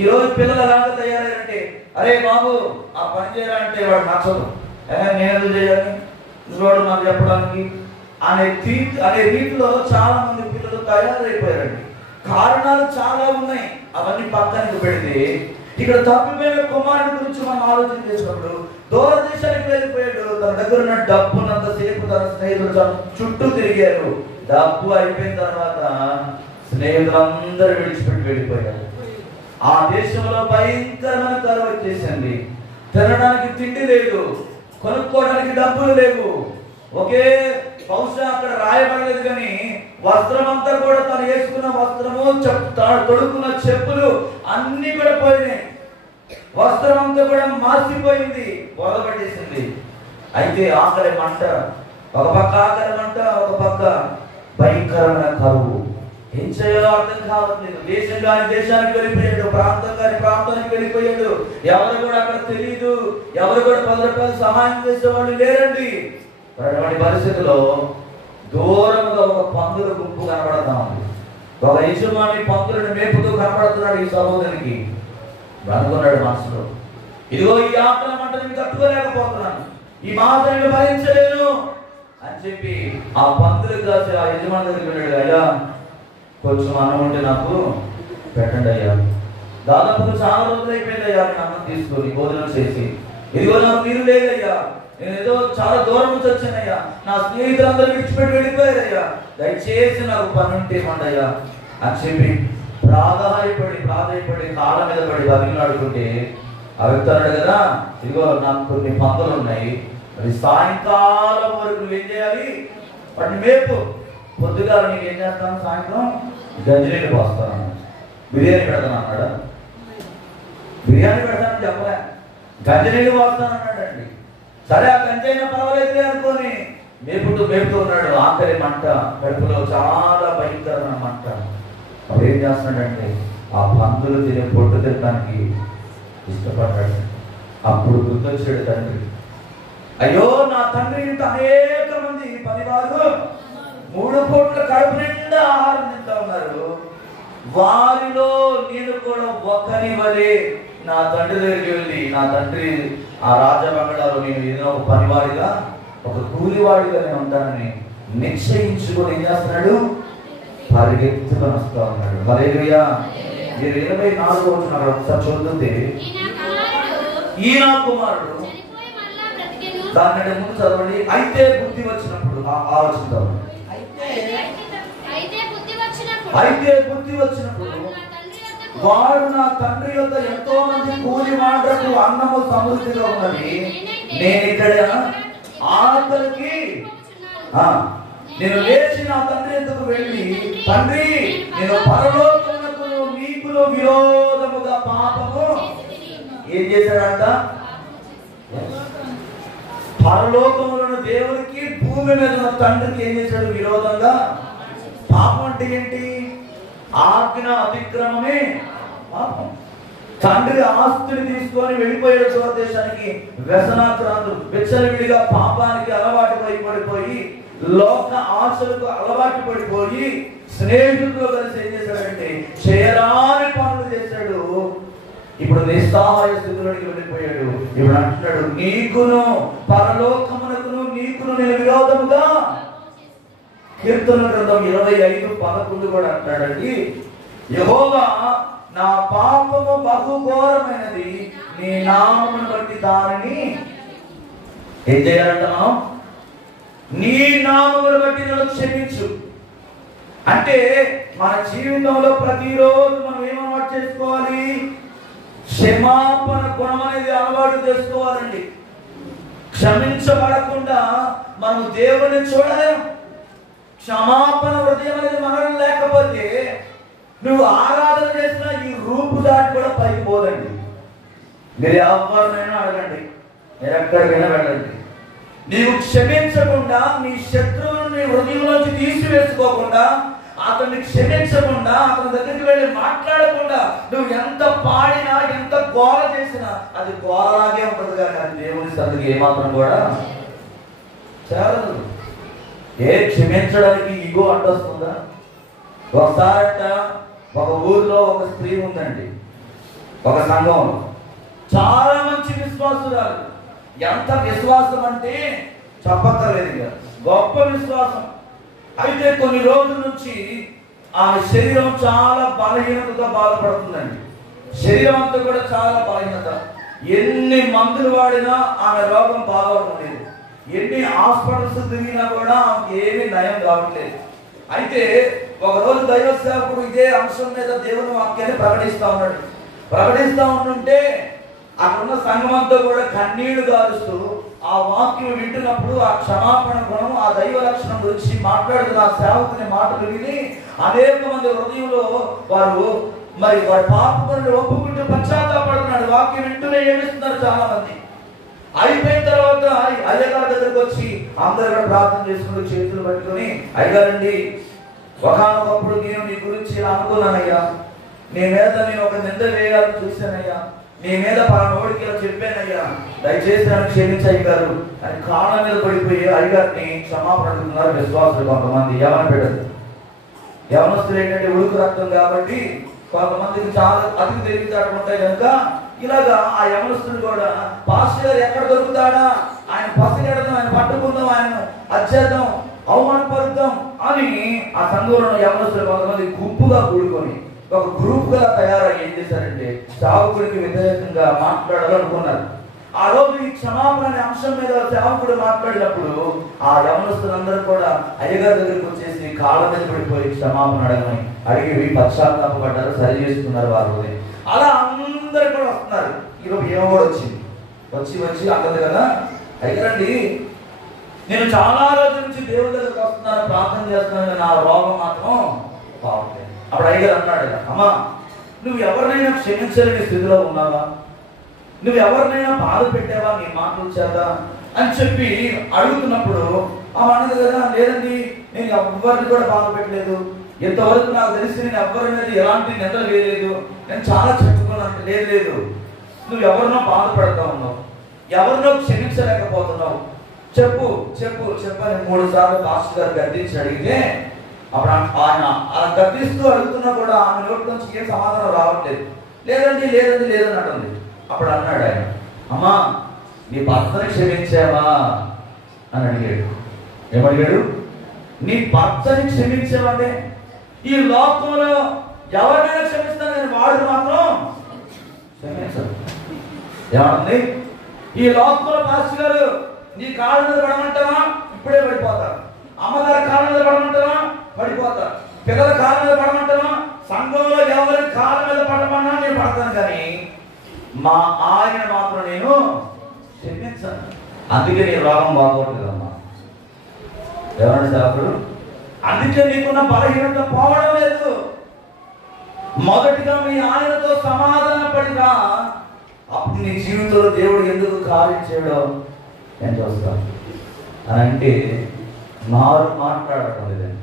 ఈరోజు పిల్లలు ఎలాగ తయారంటే, అరే బాబు ఆ పని చేయాలంటే వాడు నచ్చదు, నేను చేయాలి వాడు నాకు చెప్పడానికి అనే రీతిలో చాలా మంది పిల్లలు తయారైపోయారండి. కారణాలు చాలా ఉన్నాయి, అవన్నీ పక్కనకి పెడితే ఇక్కడ తప్పిపోయిన కుమారుడి గురించి మనం ఆలోచన చేసినప్పుడు దూరదేశానికి వెళ్ళిపోయాడు. తన దగ్గర ఉన్న డబ్బునంతసేపు తన స్నేహితులు చుట్టూ తిరిగారు. డబ్బు అయిపోయిన తర్వాత స్నేహితులందరూ విడిచిపెట్టి వెళ్ళిపోయారు. ఆ దేశంలో భయంకరమైన కరువు వచ్చేసింది. తినడానికి తిండి లేదు, కొనుక్కోవడానికి డబ్బులు లేవు. ఒకే బహుశా అక్కడ రాయబడలేదు కానీ వస్త్రం అంతా కూడా తను వేసుకున్న వస్త్రము, తొడుక్కున్న చెప్పులు అన్ని కూడా పోయినాయి. వస్త్రం అంతా కూడా మార్చిపోయింది, బోధపట్టేసింది. అయితే ఆకలి మంట, ఒక పక్క ఆకలి మంట, ఒక పక్క భయంకరమైన కరువు. ఏం చేయాలో అర్థం కావట్లేదు. దేశం కాని దేశానికి వెళ్ళిపోయాడు, ప్రాంతం కాని ప్రాంతానికి వెళ్ళిపోయాడు. ఎవరు కూడా అక్కడ తెలియదు, ఎవరు కూడా 10 రూపాయలు సహాయం చేసేవాళ్ళు లేరండి. అటువంటి పరిస్థితుల్లో దూరంగా ఒక పందుల గుంపు కనబడతా ఉంది. ఒక యజమాని పందులను మేపుతూ కనబడుతున్నాడు ఈ సహోదరునికి. అనుకున్నాడు మనసులో, ఇదిగో ఈ ఆకలి మంట నేను తట్టుకోలేకపోతున్నాను, ఈ మాట నేను భరించలేను అని చెప్పి ఆ పందులకు కాసి ఆ యజమాని దగ్గరికి వెళ్ళాడు. అయ్యా కొంచెం అన్నం ఉంటే నాకు పెట్టండి అయ్యా, దాదాపు చాలా రోజులు అయిపోయింది అయ్యా నేను అన్నం తీసుకొని భోజనం చేసి, ఇదిగో నాకు నీరు లేదయ్యా, నేను ఏదో చాలా దూరం నుంచి వచ్చానయ్యా, నా స్నేహితులందరూ విడిచిపెట్టి వెళ్ళిపోయారయ్యా, దయచేసి నాకు పని ఉంటే ఇవ్వండి అయ్యా అని చెప్పి ప్రాధాయపడి కాళ్ళ మీద పడి బతికిలాడుకుంటే ఆ వ్యక్తి అన్నాడు కదా, ఇదిగో నాకు కొన్ని పందులు ఉన్నాయి, మరి సాయంకాలం వరకు నువ్వేం చేయాలి, వాటిని మేపు, పొద్దుగా నీకు ఏం చేస్తాను, సాయంత్రం గంజినీళ్ళు పోస్తాను, బిర్యానీ పెడతాను అన్నాడా? బిర్యానీ పెడతానని చెప్పలే, గంజినీళ్ళు పోస్తాను అన్నాడండి. సరే ఆ గంజి అయినా పర్వాలేదులే అనుకొని మేపుతూ ఉన్నాడు. ఆఖరి మంట, కడుపులో చాలా భయంకరమైన మంట. అప్పుడు ఏం చేస్తున్నాడంటే ఆ పందులు తినే పొట్టు తినడానికి ఇష్టపడ్డాడు. అప్పుడు గుర్తొచ్చాడు తండ్రి, అయ్యో నా తండ్రి ఇంత అనేక మంది పనివారు 3 పూట్ల కడుపు నిండా ఆహారం తింటా ఉన్నారు, వారిలో నేను కూడా ఒక్కని వలే నా తండ్రి దగ్గరికి వెళ్ళి, నా తండ్రి ఆ రాజబంగళాలో నేను ఏదో ఒక పనివాడిగా, ఒక కూలివాడిగా నేను ఉంటానని నిశ్చయించుకొని ఏం చేస్తున్నాడు, పరిగెత్తుకొని వస్తా ఉన్నాడు. హల్లెలూయా. మీరు 24వ వచనం ఒకసారి చదువుతుంటే, ఈయన కుమారుడు దాని ముందు చదవండి, అయితే బుద్ధి వచ్చినప్పుడు ఆలోచించాలి. అయితే బుద్ధి వచ్చినప్పుడు వాడు నా తండ్రి యొక్క ఎంతో మంది కూలి మాటలకు అన్నము సమృద్ధిగా ఉన్నది, నేను ఇక్కడ ఆకలికి నేను లేచి నా తండ్రి ఎందుకు వెళ్ళి, తండ్రి నేను పరలోకమునకు నీకును విరోధముగా పాపము ఏం చేశాడంట, పరలోకములను దేవునికి భూమి మీద ఉన్న తండ్రికి ఏం చేశాడు, విరోధంగా. పాపం అంటే ఏంటి, ఆజ్ఞ అతిక్రమమే పాపం. తండ్రి ఆస్తుని తీసుకొని వెళ్ళిపోయాడు దూరదేశానికి, వ్యసనాక్రాంతులు విచ్చలవిడిగా పాపానికి అలవాటు పడిపోయి, లోక ఆశలకు అలవాటు పడిపోయి, స్నేహితులతో కలిసి ఏం చేశాడంటే చేయరాని పనులు చేశాడు. ఇప్పుడు నిస్సహాయ స్థితిలోకి వెళ్ళిపోయాడు. ఇప్పుడు అంటున్నాడు, నీకును పరలోకమునకును నీకును నేను విరోధముగా. కీర్తన గ్రంథం 25:11 కూడా అంటాడండి, యెహోవా నా పాపము బహుఘోరమైనది, నీ నామమును బట్టి దానిని ఏం చేయాలంటున్నావు, నీ నామమును బట్టి నన్ను క్షమించు. అంటే మన జీవితంలో ప్రతిరోజు మనం ఏమలవాటు చేసుకోవాలి, క్షమాపణ గుణం అనేది అలవాటు చేసుకోవాలండి. క్షమించబడకుండా మనం దేవుని చూడలేం. క్షమాపణ హృదయం అనేది మనలో లేకపోతే నువ్వు ఆరాధన చేసిన ఈ రూపు దాటి కూడా పైకి పోదండి. మీరు ఎవరినైనా అడగండి, మీరు ఎక్కడికైనా వెళ్ళండి, నీవు క్షమించకుండా, నీ శత్రువును నీ హృదయంలోంచి తీసివేసుకోకుండా, అతన్ని క్షమించకుండా, అతని దగ్గరికి వెళ్ళి మాట్లాడకుండా నువ్వు ఎంత పాడినా, ఎంత గోల చేసినా అది గోలలాగే ఉంటుంది. కానీ అది దేవుని సన్నిధికి ఏమాత్రం కూడా చేరదు. క్షమించడానికి ఈగో అడ్డొస్తుందా? ఒకసారట ఒక ఊర్లో ఒక స్త్రీ ఉందండి. ఒక సంఘంలో చాలా మంచి విశ్వాసురాలు. ఎంత విశ్వాసం అంటే చెప్పక్కర్లేదు, ఇక గొప్ప విశ్వాసం. అయితే కొన్ని రోజుల నుంచి ఆమె శరీరం చాలా బలహీనతతో బాధపడుతుందండి. శరీరం అంతా కూడా చాలా బలహీనత. ఎన్ని మందులు వాడినా ఆమె రోగం బాగవడం లేదు. ఎన్ని హాస్పిటల్స్ తిరిగినా కూడా ఆమెకి ఏమీ నయం కావట్లేదు. అయితే ఒకరోజు దైవ సేవకుడు ఇదే అంశం మీద దేవుని వాక్యాన్ని ప్రకటిస్తా ఉంటుంటే అక్కడున్న సంఘం అంతా కూడా కన్నీళ్లు గారుస్తూ ఆ వాక్యం వింటున్నప్పుడు ఆ క్షమాపణ గుణం, ఆ దైవ లక్షణం గురించి మాట్లాడుతున్న ఆ సేవకుని మాటలు విని అనేక మంది హృదయంలో వారు వారి పాపములను ఒప్పుకుంటూ పశ్చాత్తాపడుతున్నాడు. వాక్యం వింటూనే ఏడుస్తున్నారు చాలా మంది. అయిపోయిన తర్వాత అయ్యగారి దగ్గరకు వచ్చి అందరూ కూడా ప్రార్థన చేసుకుంటూ చేతులు పట్టుకొని, అయ్యగారండి, ఒకనొకప్పుడు నేను నీ గురించి ఇలా అనుకున్నానయ్యా, నీ మీద నేను ఒక నింద వేయాలని చూశానయ్యా, నీ మీద పలానోడికి ఇలా చెప్పానయ్యా, దయచేసి నన్ను క్షమించి అయ్యగారు అని కాళ్ళ మీద పడిపోయి అయ్యగారిని క్షమాపణ అడుగుతున్నారు విశ్వాసులు కొంతమంది. యవన బిడ్డలు, యవనస్తులు ఏంటంటే ఉడుకు రక్తం కాబట్టి కొంతమందికి చాలా అతికి తెలివితేటలు ఉంటాయి కనుక ఇలాగా ఆ యవనస్తులు కూడా పాస్టర్ గారు ఎక్కడ దొరుకుతాడా, ఆయన పసిగడదాం, ఆయన పట్టుకుందాం, ఆయన అచ్చేద్దాం, అవమానపరుద్దాం అని ఆ సంఘంలో యవనస్తులు కొంతమంది గుంపుగా కూడుకొని ఒక గ్రూప్ గా తయారై ఏం చేశారంటే సేవకుడికి వ్యతిరేకంగా మాట్లాడాలనుకున్నారు. ఆ రోజు ఈ క్షమాపణ అనే అంశం మీద సేవకుడు మాట్లాడినప్పుడు ఆ యవనస్తులందరూ కూడా అయ్యగారి దగ్గరికి వచ్చేసి కాళ్ళ మీద పడిపోయి క్షమాపణ అడిగి పశ్చాత్తాపడ్డారు, సరి చేసుకున్నారు వారు. అలా అందరు కూడా వస్తున్నారు. ఈరోజు ఏమో కూడా వచ్చి అన్నది కదా, అయ్యారండి, నేను చాలా రోజుల నుంచి దేవుడి దగ్గరకు వస్తున్నాను, ప్రార్థన చేస్తున్నాను, నా రోగం మాత్రం బాగుంటుంది. అప్పుడు అయ్యగారు అన్నాడు, అమ్మా, నువ్వు ఎవరినైనా క్షమించలేని స్థితిలో ఉన్నావా, నువ్వు ఎవరినైనా బాధ పెట్టావా నీ మాటలు చేత అని చెప్పి అడుగుతున్నప్పుడు ఆమె అన్నది కదా, లేదండి, నేను ఎవరిని కూడా బాధ పెట్టలేదు, ఇంతవరకు నాకు తెలిసి నేను ఎవరి మీద ఎలాంటి నింద వేయలేదు, నేను చాలా చెప్పుకున్నాను. లేదు, నువ్వు ఎవరినో బాధ పెడతా ఉన్నావు, ఎవరినో క్షమించలేకపోతున్నావు, చెప్పు చెప్పు చెప్పని 3 సార్లు పాస్టర్ గారు గద్దించి అడిగితే అప్పుడు ఆయన అలా గద్దిస్తూ అడుగుతున్నా కూడా ఆమె నోటి నుంచి ఏం సమాధానం రావట్లేదు. లేదండి అంటుంది. అప్పుడు అన్నాడు ఆయన, అమ్మా, నీ భర్తని క్షమించావా అని అడిగాడు. ఏమడిగాడు? నీ భర్తని క్షమించావంటే ఈ లోకంలో ఎవరినైనా క్షమిస్తాను కానీ వాడు మాత్రం క్షమించడు. ఏమంటుంది? ఈ లోకంలో పాస్టర్ గారు నీ కాళ్ళ మీద పడమంటావా, ఇప్పుడే పడిపోతారు. అమ్మగారి కాళ్ళ మీద పడమంటావా, పడిపోతారు. పిల్లల కాళ్ళ మీద పడమంటావా, సంఘంలో ఎవరి కాళ్ళ మీద పడమన్నా నేను పడతాను, కానీ మా ఆయన మాత్రం నేను క్షమించాను. అందుకే నీ రోగం బాగోట్లేదమ్మా. ఎవరండి సేవకుడు? అందుకే నీకున్న బలహీనత పోవడం లేదు. మొదటిగా మీ ఆయనతో సమాధాన పడినా అప్పుడు నీ జీవితంలో దేవుడు ఎందుకు కార్యం చేయడం నేను చూస్తాను అని అంటే మారు మాట్లాడటం లేదండి.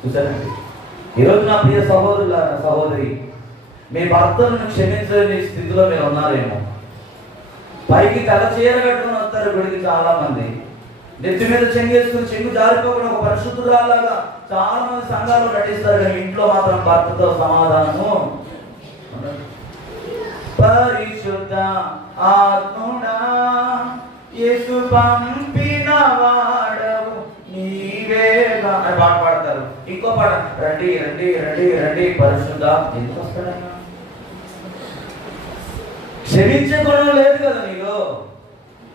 చూసానండి, ఈరోజు నా ప్రియ సహోదరి, మీ భర్తలను క్షమించలేని స్థితిలో మీరు ఉన్నారేమో. పైకి తల చీర కట్టుకుని వస్తారు గుడికి చాలా మంది, నెత్తి మీద చెంగేసుకుని చెంగు జారిపోకుండా ఒక పరిశుద్ధురాలాగా చాలా మంది సంఘాలు నటిస్తారు, కానీ ఇంట్లో మాత్రం భర్తతో సమాధానము. పరిశుద్ధ ఆత్ముడా యేసు పంపిన వాడవు నీవేగా అని పాట పాడతారు. ఇంకో పాట, రండి రండి రండి రండి పరిశుద్ధ. ఎందుకు వస్తాడన్నా? క్షమించే గుణం లేదు కదా నీలో.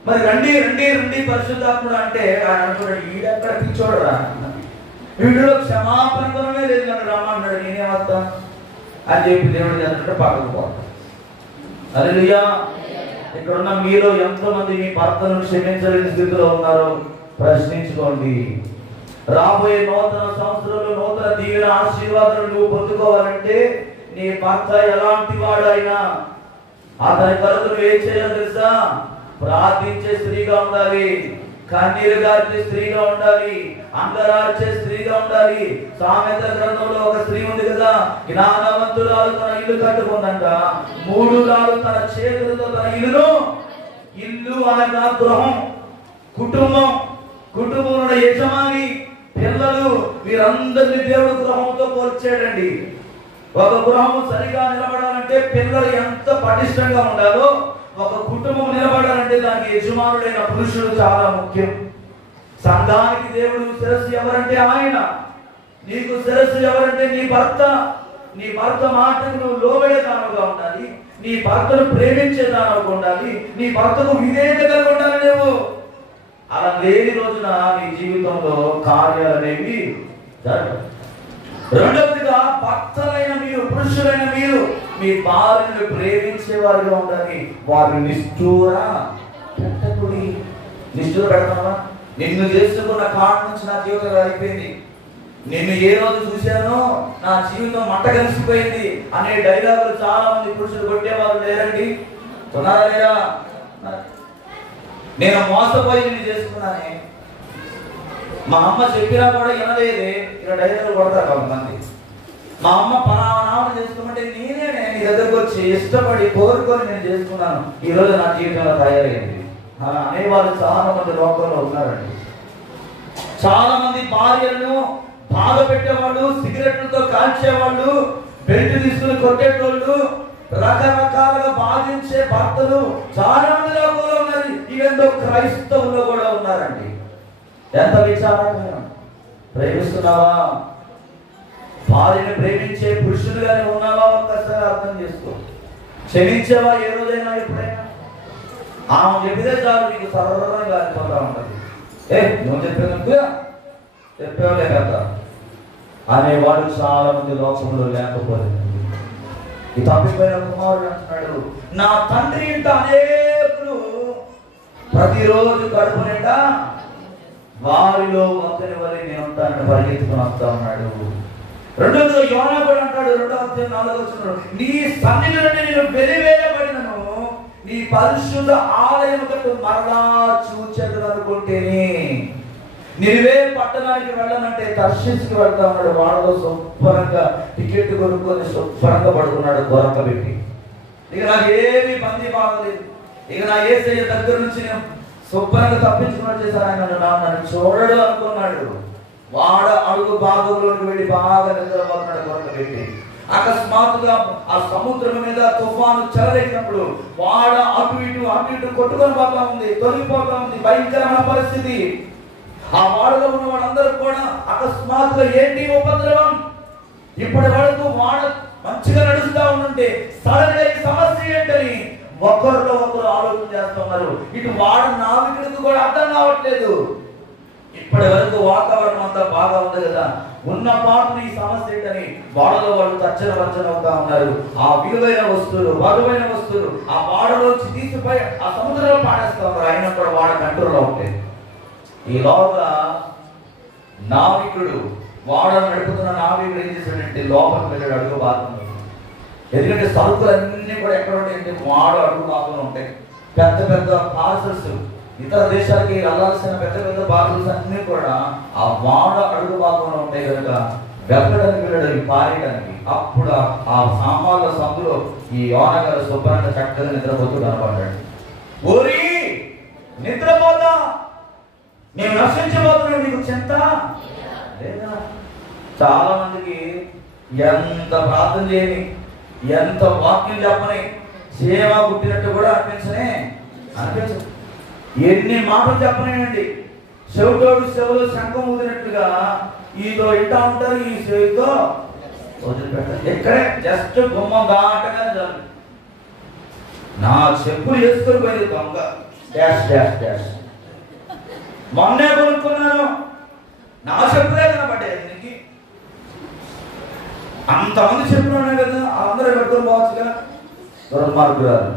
మరి రండి రండి రండి పరిశుద్ధాత్ముడు అంటే ఆయన అనుకున్నాడు, ఈడెక్కడ పిచ్చోడరా, వీడిలో క్షమాపణ గుణమే లేదు, నన్ను రమ్మన్నాడు, నేనే వస్తా అని చెప్పి దేవుడు అంటే పక్కకు పోతాడు. హల్లెలూయా. ఇక్కడున్న మీలో ఎంతో మంది మీ భర్తను క్షమించలేని స్థితిలో ఉన్నారో ప్రశ్నించుకోండి. రాబోయే నూతన సంవత్సరంలో నూతన దీవెన ఆశీర్వాదాలు నువ్వు పొందుకోవాలంటే నీ భర్త ఎలాంటి వాడైనా అతని కొరకు నువ్వు ఏం చేయాలో తెలుసా? ప్రార్థించే స్త్రీగా ఉండాలి, కన్నీరు గార్చే స్త్రీగా ఉండాలి, అంగరార్చే స్త్రీగా ఉండాలి. సామెత గ్రంథంలో ఒక స్త్రీ ఉంది కదా, జ్ఞానవంతురాలు తన ఇల్లు కట్టుకుందంట, 3 రాళ్ళు తన చేతులతో తన ఇల్లు అనగా గృహం, కుటుంబంలో యజమాని, పిల్లలు, వీరందరినీ దేవుడు గృహంతో పోల్చాడండి. ఒక గృహము సరిగా నిలబడాలంటే పిల్లలు ఎంత పటిష్టంగా ఉండాలో, ఒక కుటుంబం నిలబడాలంటే దానికి యజమానుడైన పురుషుడు చాలా ముఖ్యం. సంఘానికి దేవుడు శిరస్సు ఎవరంటే ఆయన. నీకు శిరస్సు ఎవరంటే నీ భర్త. నీ భర్త మాటకు నువ్వు లోబడేదానుగా ఉండాలి, నీ భర్తను ప్రేమించేదానుగా ఉండాలి, నీ భర్తకు విధేయత కలిగి ఉండాలి నువ్వు. అలా లేని రోజున నీ జీవితంలో కార్యాలు అనేవి జరగవు. రెండవదిగా, భర్తలైన మీరు, పురుషులైన మీరు మీ భార్యను ప్రేమించే వారిగా ఉండాలి. వారిని నిష్ఠూర పెట్టకుడి. నిష్ఠూర పెడతావా? నిన్ను చేసుకున్న కాడ నుంచి నా జీవితం అయిపోయింది, నిన్ను ఏ రోజు చూశానో నా జీవితం మంట కలిసిపోయింది అనే డైలాగులు చాలా మంది పురుషులు కొట్టేవారు లేరండి. కొన్నారా లేరా? నేను మోసపోయి నిన్ను చేసుకున్నానే, మా అమ్మ చెప్పినా కూడా వినలేదే, ఇలా డైలాగులు కొడతారు కొంతమంది. మా అమ్మ పలానామని చేసుకోమంటే నేనే నీ దగ్గరకు వచ్చి ఇష్టపడి కోరుకొని నేను చేసుకున్నాను, ఈ రోజు నా జీవితంలో తయారైంది అనేవాళ్ళు చాలా మంది లోకంలో ఉన్నారండి. చాలా మంది భార్యలను బాధ పెట్టేవాళ్ళు, సిగరెట్లతో కాల్చేవాళ్ళు, బెల్ట్ తీసుకుని కొట్టేటోళ్ళు, రకరకాలుగా బాధించే భర్తలు చాలా మంది లోకంలో ఉన్నారు. ఇవేందో క్రైస్తవుల్లో కూడా ఉన్నారండి. ఎంత విచారకరం. ప్రేమిస్తున్నావా? భార్యను ప్రేమించే పురుషులుగానే ఉన్నావా? ఒక్కసారి అర్థం చేసుకో. క్షమించావా ఏ రోజైనా, ఎప్పుడైనా? ఆమె చెప్పితే చాలు నీకు సర్రంగా కాలిపోతా ఉంటుంది. నువ్వు చెప్పేవాళ్ళే కదా అనేవాడు చాలా మంది లోకంలో లేకపోలేదు. ఈ తప్పిపోయిన కుమారుడు అంటున్నాడు, నా తండ్రి ఇంట అనేకులు ప్రతిరోజు కడుపు నిండా వారిలో ఒకరి వల్ల నేను ఉంటానని పరిగెత్తుకుని వస్తా ఉన్నాడు. రెండోది యోనా కూడా అంటాడు, 2:4 నీ సన్నిధి నుండి నేను వెలివేయబడినను, నీ పరిశుద్ధ ఆలయం కట్టు మరలా చూచెదను అనుకుంటేనే. నినివే పట్టణానికి వెళ్ళనంటే తర్షీసుకి వెళ్తా ఉన్నాడు. వాడలో శుభ్రంగా టికెట్ కొనుక్కొని శుభ్రంగా పడుకున్నాడు గొరక పెట్టి. ఇక నాకు ఏమీ బందీ బాగలేదు, ఇక నా యేసయ్య దగ్గర నుంచి నేను శుభ్రంగా తప్పించుకున్నట్టు చేశాను. ఆయన నన్ను చూడడు అనుకున్నాడు. వాడ అడుగు భాగంలోకి వెళ్ళి బాగా నిద్రపోతున్నాడు గొరక పెట్టి. అకస్మాత్తుగా ఆ సముద్రం మీద తుఫాను చెలరేగినప్పుడు వాడ అటు ఇటు కొట్టుకొని పోతా ఉంది, తొలగిపోతా ఉంది. భయంకరమైన పరిస్థితి. ఆ వాడలో ఉన్న వాళ్ళందరూ కూడా అకస్మాత్తుగా ఏంటి ఉపద్రవం, ఇప్పటి వరకు వాడ మంచిగా నడుస్తూ ఉంటుంటే సడన్ గా సమస్య ఏంటని ఒకరిలో ఒకరు ఆలోచన చేస్తున్నారు. ఇటు వాడ నావికుడికి కూడా అర్థం కావట్లేదు. ఇప్పటి వరకు వాతావరణం అంతా బాగా ఉంది కదా, ఉన్న పాటు ఈ సమస్య ఏంటని వాడలో వాళ్ళు తర్చన అవుతా ఉన్నారు. ఆ విలువైన వస్తువులు, బరువైన వస్తువులు ఆ వాడలోంచి తీసిపోయి ఆ సముద్రంలో పాడేస్తా ఉన్నారు. అయినా కూడా వాడ కంట్రోల్లో ఉంటాయి. ఈలోగా నావికుడు, వాడను నడుపుతున్న నావికుడు ఏం చేశాడంటే లోపలికి వెళ్ళాడు అడుగు భాగంలో. ఎందుకంటే సరుకులన్నీ కూడా ఎక్కడ ఉంటాయంటే వాడ అడుగు భాగంలో ఉంటాయి. పెద్ద పెద్ద పార్సల్స్, ఇతర దేశాలకి వెళ్ళాల్సిన పెద్ద పెద్ద పార్సల్స్ అన్ని కూడా ఆ వాడ అడుగు భాగంలో ఉంటాయి కనుక వెళ్ళడానికి వెళ్ళడం పారేయడానికి. అప్పుడు ఆ సామాన్ల సందులో ఈ యోనా గారు శుభ్రంగా చక్కగా నిద్రపోతూ కనపడ్డాడు. ఓరి నిద్రపోతా, నేను నశించబోతున్నాను, నీకు చింత లేదా? చాలా మందికి ఎంత ప్రార్థన చేయని, ఎంత వాక్యం చెప్పని, సేవ పుట్టినట్టు కూడా అనిపించదు. ఎన్ని మాటలు చెప్పనేయండి, చెవిటోడు చెవులు శంఖం ఊదినట్లుగా ఈతో ఇంటా ఉంటారు, ఈ చెవితో వదిలిపెట్టారు. ఎక్కడే జస్ట్ గుమ్మం దాటగా చాలు. నా చెప్పులు వేసుకొని పోయింది దొంగ డాష్ డాష్ డాష్. మొన్నే కొనుక్కున్నాను, నా చెప్పులే కనబడ్డాయి. దీనికి అంతమంది చెప్పులు ఉన్నాయి కదా, అందరూ పెట్టుకొని పోవచ్చు కదా, దుర్మార్గురాలు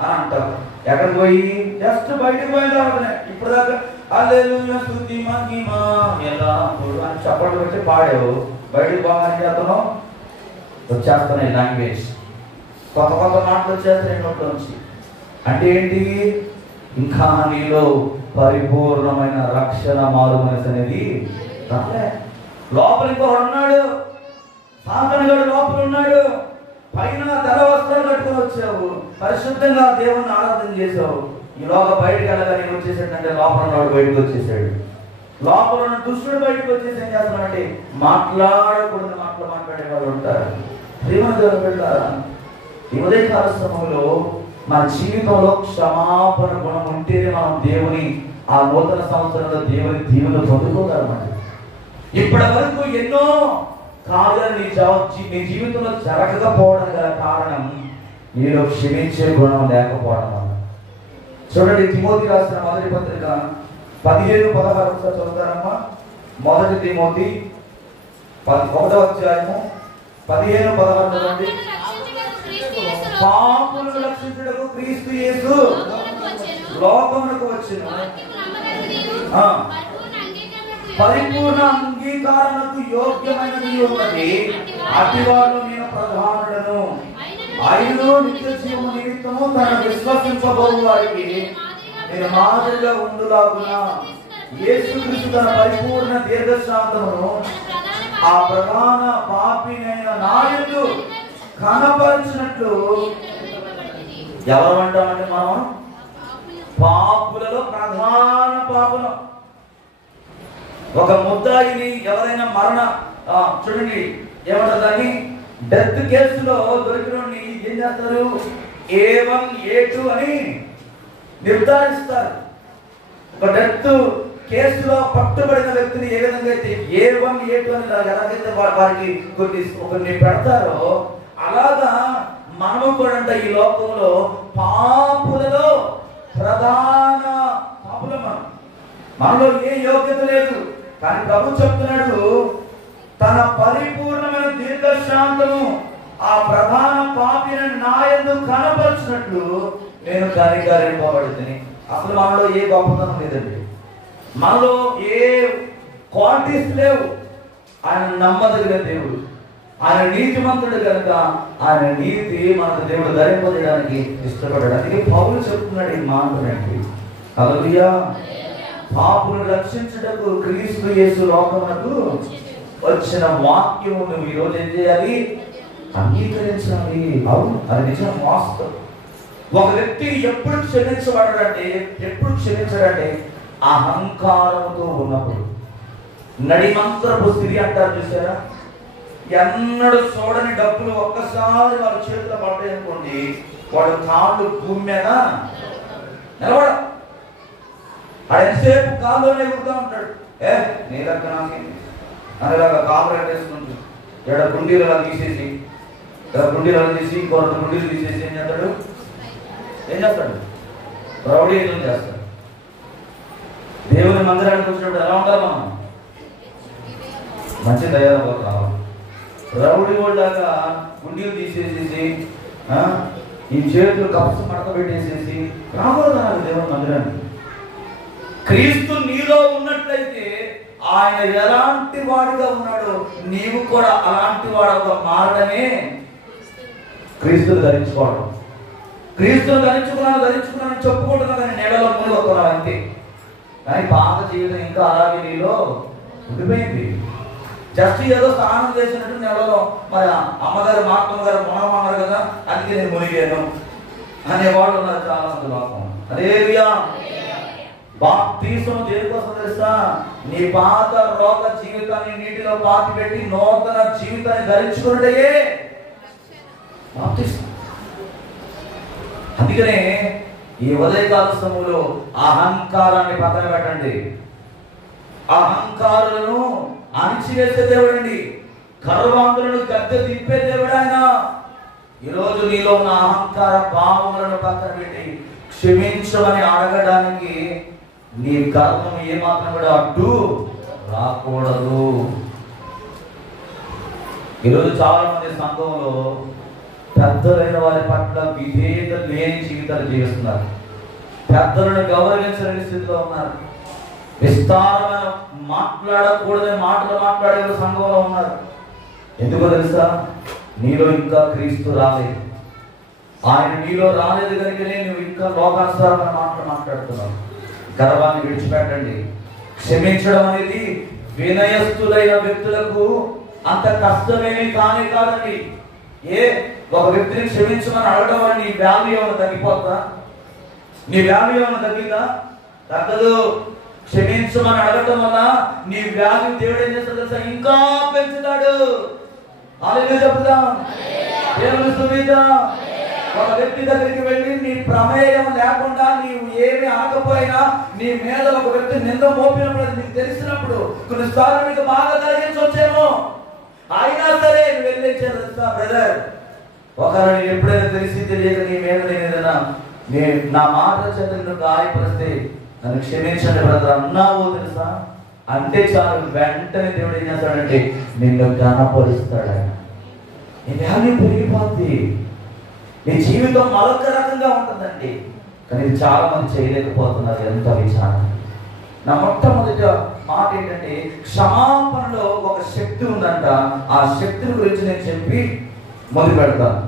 అని అంటారు. ఎక్కడ పోయి జస్ట్ బయటకు పోయిన తర్వాత ఇప్పుడు దాకా హల్లెలూయా స్తుతి మహిమ ఎల్లప్పుడూ అని చప్పట్లు పెట్టి పాడావు. బయటకు బాగానే చేస్తున్నావు, వచ్చేస్తున్నాయి లాంగ్వేజ్, కొత్త కొత్త మాటలు వచ్చేస్తున్నాయి నోట్లో నుంచి. అంటే ఏంటి? ఇంకా నీలో పరిపూర్ణమైన రక్షణ మారు మనసు అనేది రాలే. లోపల ఇంకొకడు ఉన్నాడు, సాతానుగాడు లోపల ఉన్నాడు. పైన తెల్ల వస్త్రాలు కట్టుకొని వచ్చావు, పరిశుద్ధంగా దేవుణ్ణి ఆరాధన చేసావు. ఈలోగా బయటకు వెళ్ళగానే వచ్చేసాడంటే లోపల ఉన్నవాడు బయటకు వచ్చేసాడు. లోపల ఉన్న దుష్టుడు బయటకు వచ్చేసి ఏం చేస్తున్నాడంటే మాట్లాడకూడదు మాటలు మాట్లాడే వాళ్ళు ఉంటారు. ప్రేమను వెళ్ళారా? ఈ ఉదయకాల సమయంలో మన జీవితంలో క్షమాపణ గుణం ఉంటేనే మనం దేవుని ఆ నూతన సంవత్సరంలో దేవుని దీవెనలు పొందుకోగలమాట. ఇప్పటి వరకు ఎన్నో కార్యాలు నీ జీవితంలో జరగకపోవడం గల కారణం నీలో క్షమించే గుణం లేకపోవడం వల్ల. చూడండి, తిమోతి రాసిన మొదటి పత్రిక 15:16 చదువుతారమ్మా. మొదటి తిమోతి 1వ అధ్యాయము 15:16 చదవండి. పాపులను రక్షించుటకు క్రీస్తు యేసు లోకమునకు వచ్చెను, పరిపూర్ణ అంగీకారణకు యోగ్యమైనది ఉన్నది. అతివారు నేను ప్రధానులను ఆయనను నిత్య జీవము నిమిత్తము తన విశ్వసింపబోవు వారికి నేను మాదిరిగా ఉండులాగున యేసుక్రీస్తు తన పరిపూర్ణ దీర్ఘశాంతమును ఆ ప్రధాన పాపినైన నాయకుడు కనపరిచినట్లు. ఎవరు అంటామంటే మనం పాపులలో ప్రధాన పాపులం. ఒక ముద్దాయిని ఎవరైనా చూడండి ఏమంటారు, డెత్ కేసులో దొరికిన ఏం చేస్తారు? A1 A2 అని నిర్ధారిస్తారు. ఒక డెత్ కేసులో పట్టుబడిన వ్యక్తిని ఏ విధంగా అయితే A1 A2 అని ఎలాగైతే వారికి కొన్ని పెడతారో అలాగా మనము కూడా ఈ లోకంలో పాపులలో ప్రధాన పాపులం. మనలో ఏ యోగ్యత లేదు, కానీ ప్రభు చెప్తున్నాడు తన పరిపూర్ణమైన దీర్ఘశాంతము ఆ ప్రధాన పాపిని నాయందు కనపరిచినట్లు నేను కనికరింపబడితిని. అసలు మనలో ఏ గొప్పతనం లేదండి, మనలో ఏ క్వాలిటీస్ లేవు. ఆయన నమ్మదగిన దేవుడు, ఆయన నీతిమంతుడు కనుక ఆయన నీతి మనకు దేవుడు ధరింపజేయడానికి ఇష్టపడడానికి పౌలు చెప్తున్నాడు ఈ మాటనండి. హల్లెలూయా. పాపులను రక్షించుటకు క్రీస్తు యేసు లోకమునకు వచ్చిన వాక్యము నువ్వు ఈరోజు ఏం చేయాలి? అంగీకరించాలి. అవును, అది నిజం, వాస్తవం. ఒక వ్యక్తి ఎప్పుడు క్షమించడంటే అహంకారంతో ఉన్నప్పుడు. నడిమంత్రపు స్థితి అంటారు చూసారా? ఎన్నడూ చూడని డబ్బులు ఒక్కసారి వాళ్ళ చేతిలో పడ్డాయి అనుకోండి, వాడు కాళ్ళు భూమి మీద నిలబడ, ఎంతసేపు కాళ్ళలోనే ఎగురుతూ ఉంటాడు. నీ దగ్గర అనేలాగా కాళ్ళు వేసుకుంటూ ఎడ గుండీలలో తీసేసి ఇంకో 2 గుండీలు తీసేసి ఏం చేస్తాడు? రౌడీలు చేస్తాడు. దేవుని మందిరానికి వచ్చినప్పుడు ఎలా ఉండాలి? మనం మంచి తయారవుతాం. రౌడీ వాళ్ళగా గుండీలు తీసేసేసి ఈ చేతులు కప్స్ మడత పెట్టేసేసి రాకూడదు దేవుని మందిరానికి. క్రీస్తు నీలో ఉన్నట్లయితే ఆయన ఎలాంటి వాడిగా ఉన్నాడో నీవు కూడా అలాంటి వాడుగా మారడమే క్రీస్తుని ధరించుకోవడం. క్రీస్తుని ధరించుకున్నాను చెప్పుకుంటున్నా కానీ నెలలో మునిగొస్తున్నావు అంతే. కానీ పాత జీవితం ఇంకా అలాగే నీలో ఉండిపోయింది. జస్ట్ ఏదో స్నానం చేసినట్టు నెలలో మరి అమ్మగారు మాత్రం గారు మునగమన్నారు కదా అందుకే నేను మునిగాను అనేవాళ్ళు ఉన్నారు చాలా మంది లోకం. హల్లెలూయా. బాప్తిసం దేనికోసం తెలుసా? నీ పాత రోగ జీవితాన్ని నీటిలో పాతి పెట్టి నూతన జీవితాన్ని ధరించుకుంటే బాప్తిసం. అందుకనే ఈ ఉదయకాల సమయంలో అహంకారాన్ని పక్కన పెట్టండి. అహంకారులను అణిచివేసే దేవుడండి, గర్వాంతులను గద్దె తిప్పే దేవుడు ఆయన. ఈరోజు నీలో ఉన్న అహంకార భావములను పక్కన పెట్టి క్షమించమని అడగడానికి నీ కర్మం ఏమాత్రం కూడా అడ్డు రాకూడదు. ఈరోజు చాలా మంది సంఘంలో పెద్దలైన వారి పట్ల విధేయత లేని జీవితాలు జీవిస్తున్నారు. పెద్దలను గౌరవించలేని స్థితిలో ఉన్నారు. విస్తారమైన మాట్లాడకూడదని మాటలు మాట్లాడే సంఘంలో ఉన్నారు. ఎందుకో తెలుసా? నీలో ఇంకా క్రీస్తు రాలేదు. ఆయన నీలో రాలేదు కనుకనే నువ్వు ఇంకా లోకానుసారమైన మాటలు మాట్లాడుతున్నావు. గర్వాన్ని విడిచిపెట్టండి. క్షమించడం అనేది వినయస్తులైన వ్యక్తులకు అంత కష్టమేమీ కాదండి. ఒక వ్యక్తిని క్షమించమని అడగడం వల్ల నీ వాల్యూ ఏమైనా తగ్గిపోతుందా? నీ వాల్యూ ఏమైనా తగ్గిందా? తగ్గదు. క్షమించమని అడగడం వల్ల నీ వాల్యూ దేవుడు ఏం చేస్తాడు తెలుసా? ఇంకా పెంచుతాడు. హల్లెలూయా చెప్తాం. దేవుని సువిధ. ఒక వ్యక్తి దగ్గరికి వెళ్ళి నీ ప్రమేయం లేకుండా నీవు ఏమి అనకపోయినా నీ మీద ఒక వ్యక్తి నింద మోపినప్పుడు నీకు తెలిసినప్పుడు కొన్నిసార్లు నీకు బాగా కలిగించవచ్చేమో, అయినా సరే నువ్వు వెళ్ళించాను బ్రదర్. ఒకరు నేను ఎప్పుడైనా తెలిసి తెలియక నీ మీద నేను నా మాట చేత నిన్ను గాయపరిస్తే నన్ను క్షమించండి బ్రదర్ అన్నావు తెలుసా అంటే చాలు, వెంటనే దేవుడు ఏం చేస్తాడంటే నిన్ను ఘనపరుస్తాడు. ఆయన నీ వాల్యూ పెరిగిపోద్ది, నీ జీవితం మరొక రకంగా ఉంటుందండి. కానీ ఇది చాలా మంది చేయలేకపోతున్నారు. ఎంత విచారం. నా మొట్టమొదటి మాట ఏంటంటే క్షమాపణలో ఒక శక్తి ఉందంట. ఆ శక్తిని గురించి నేను చెప్పి మొదలు పెడతాను.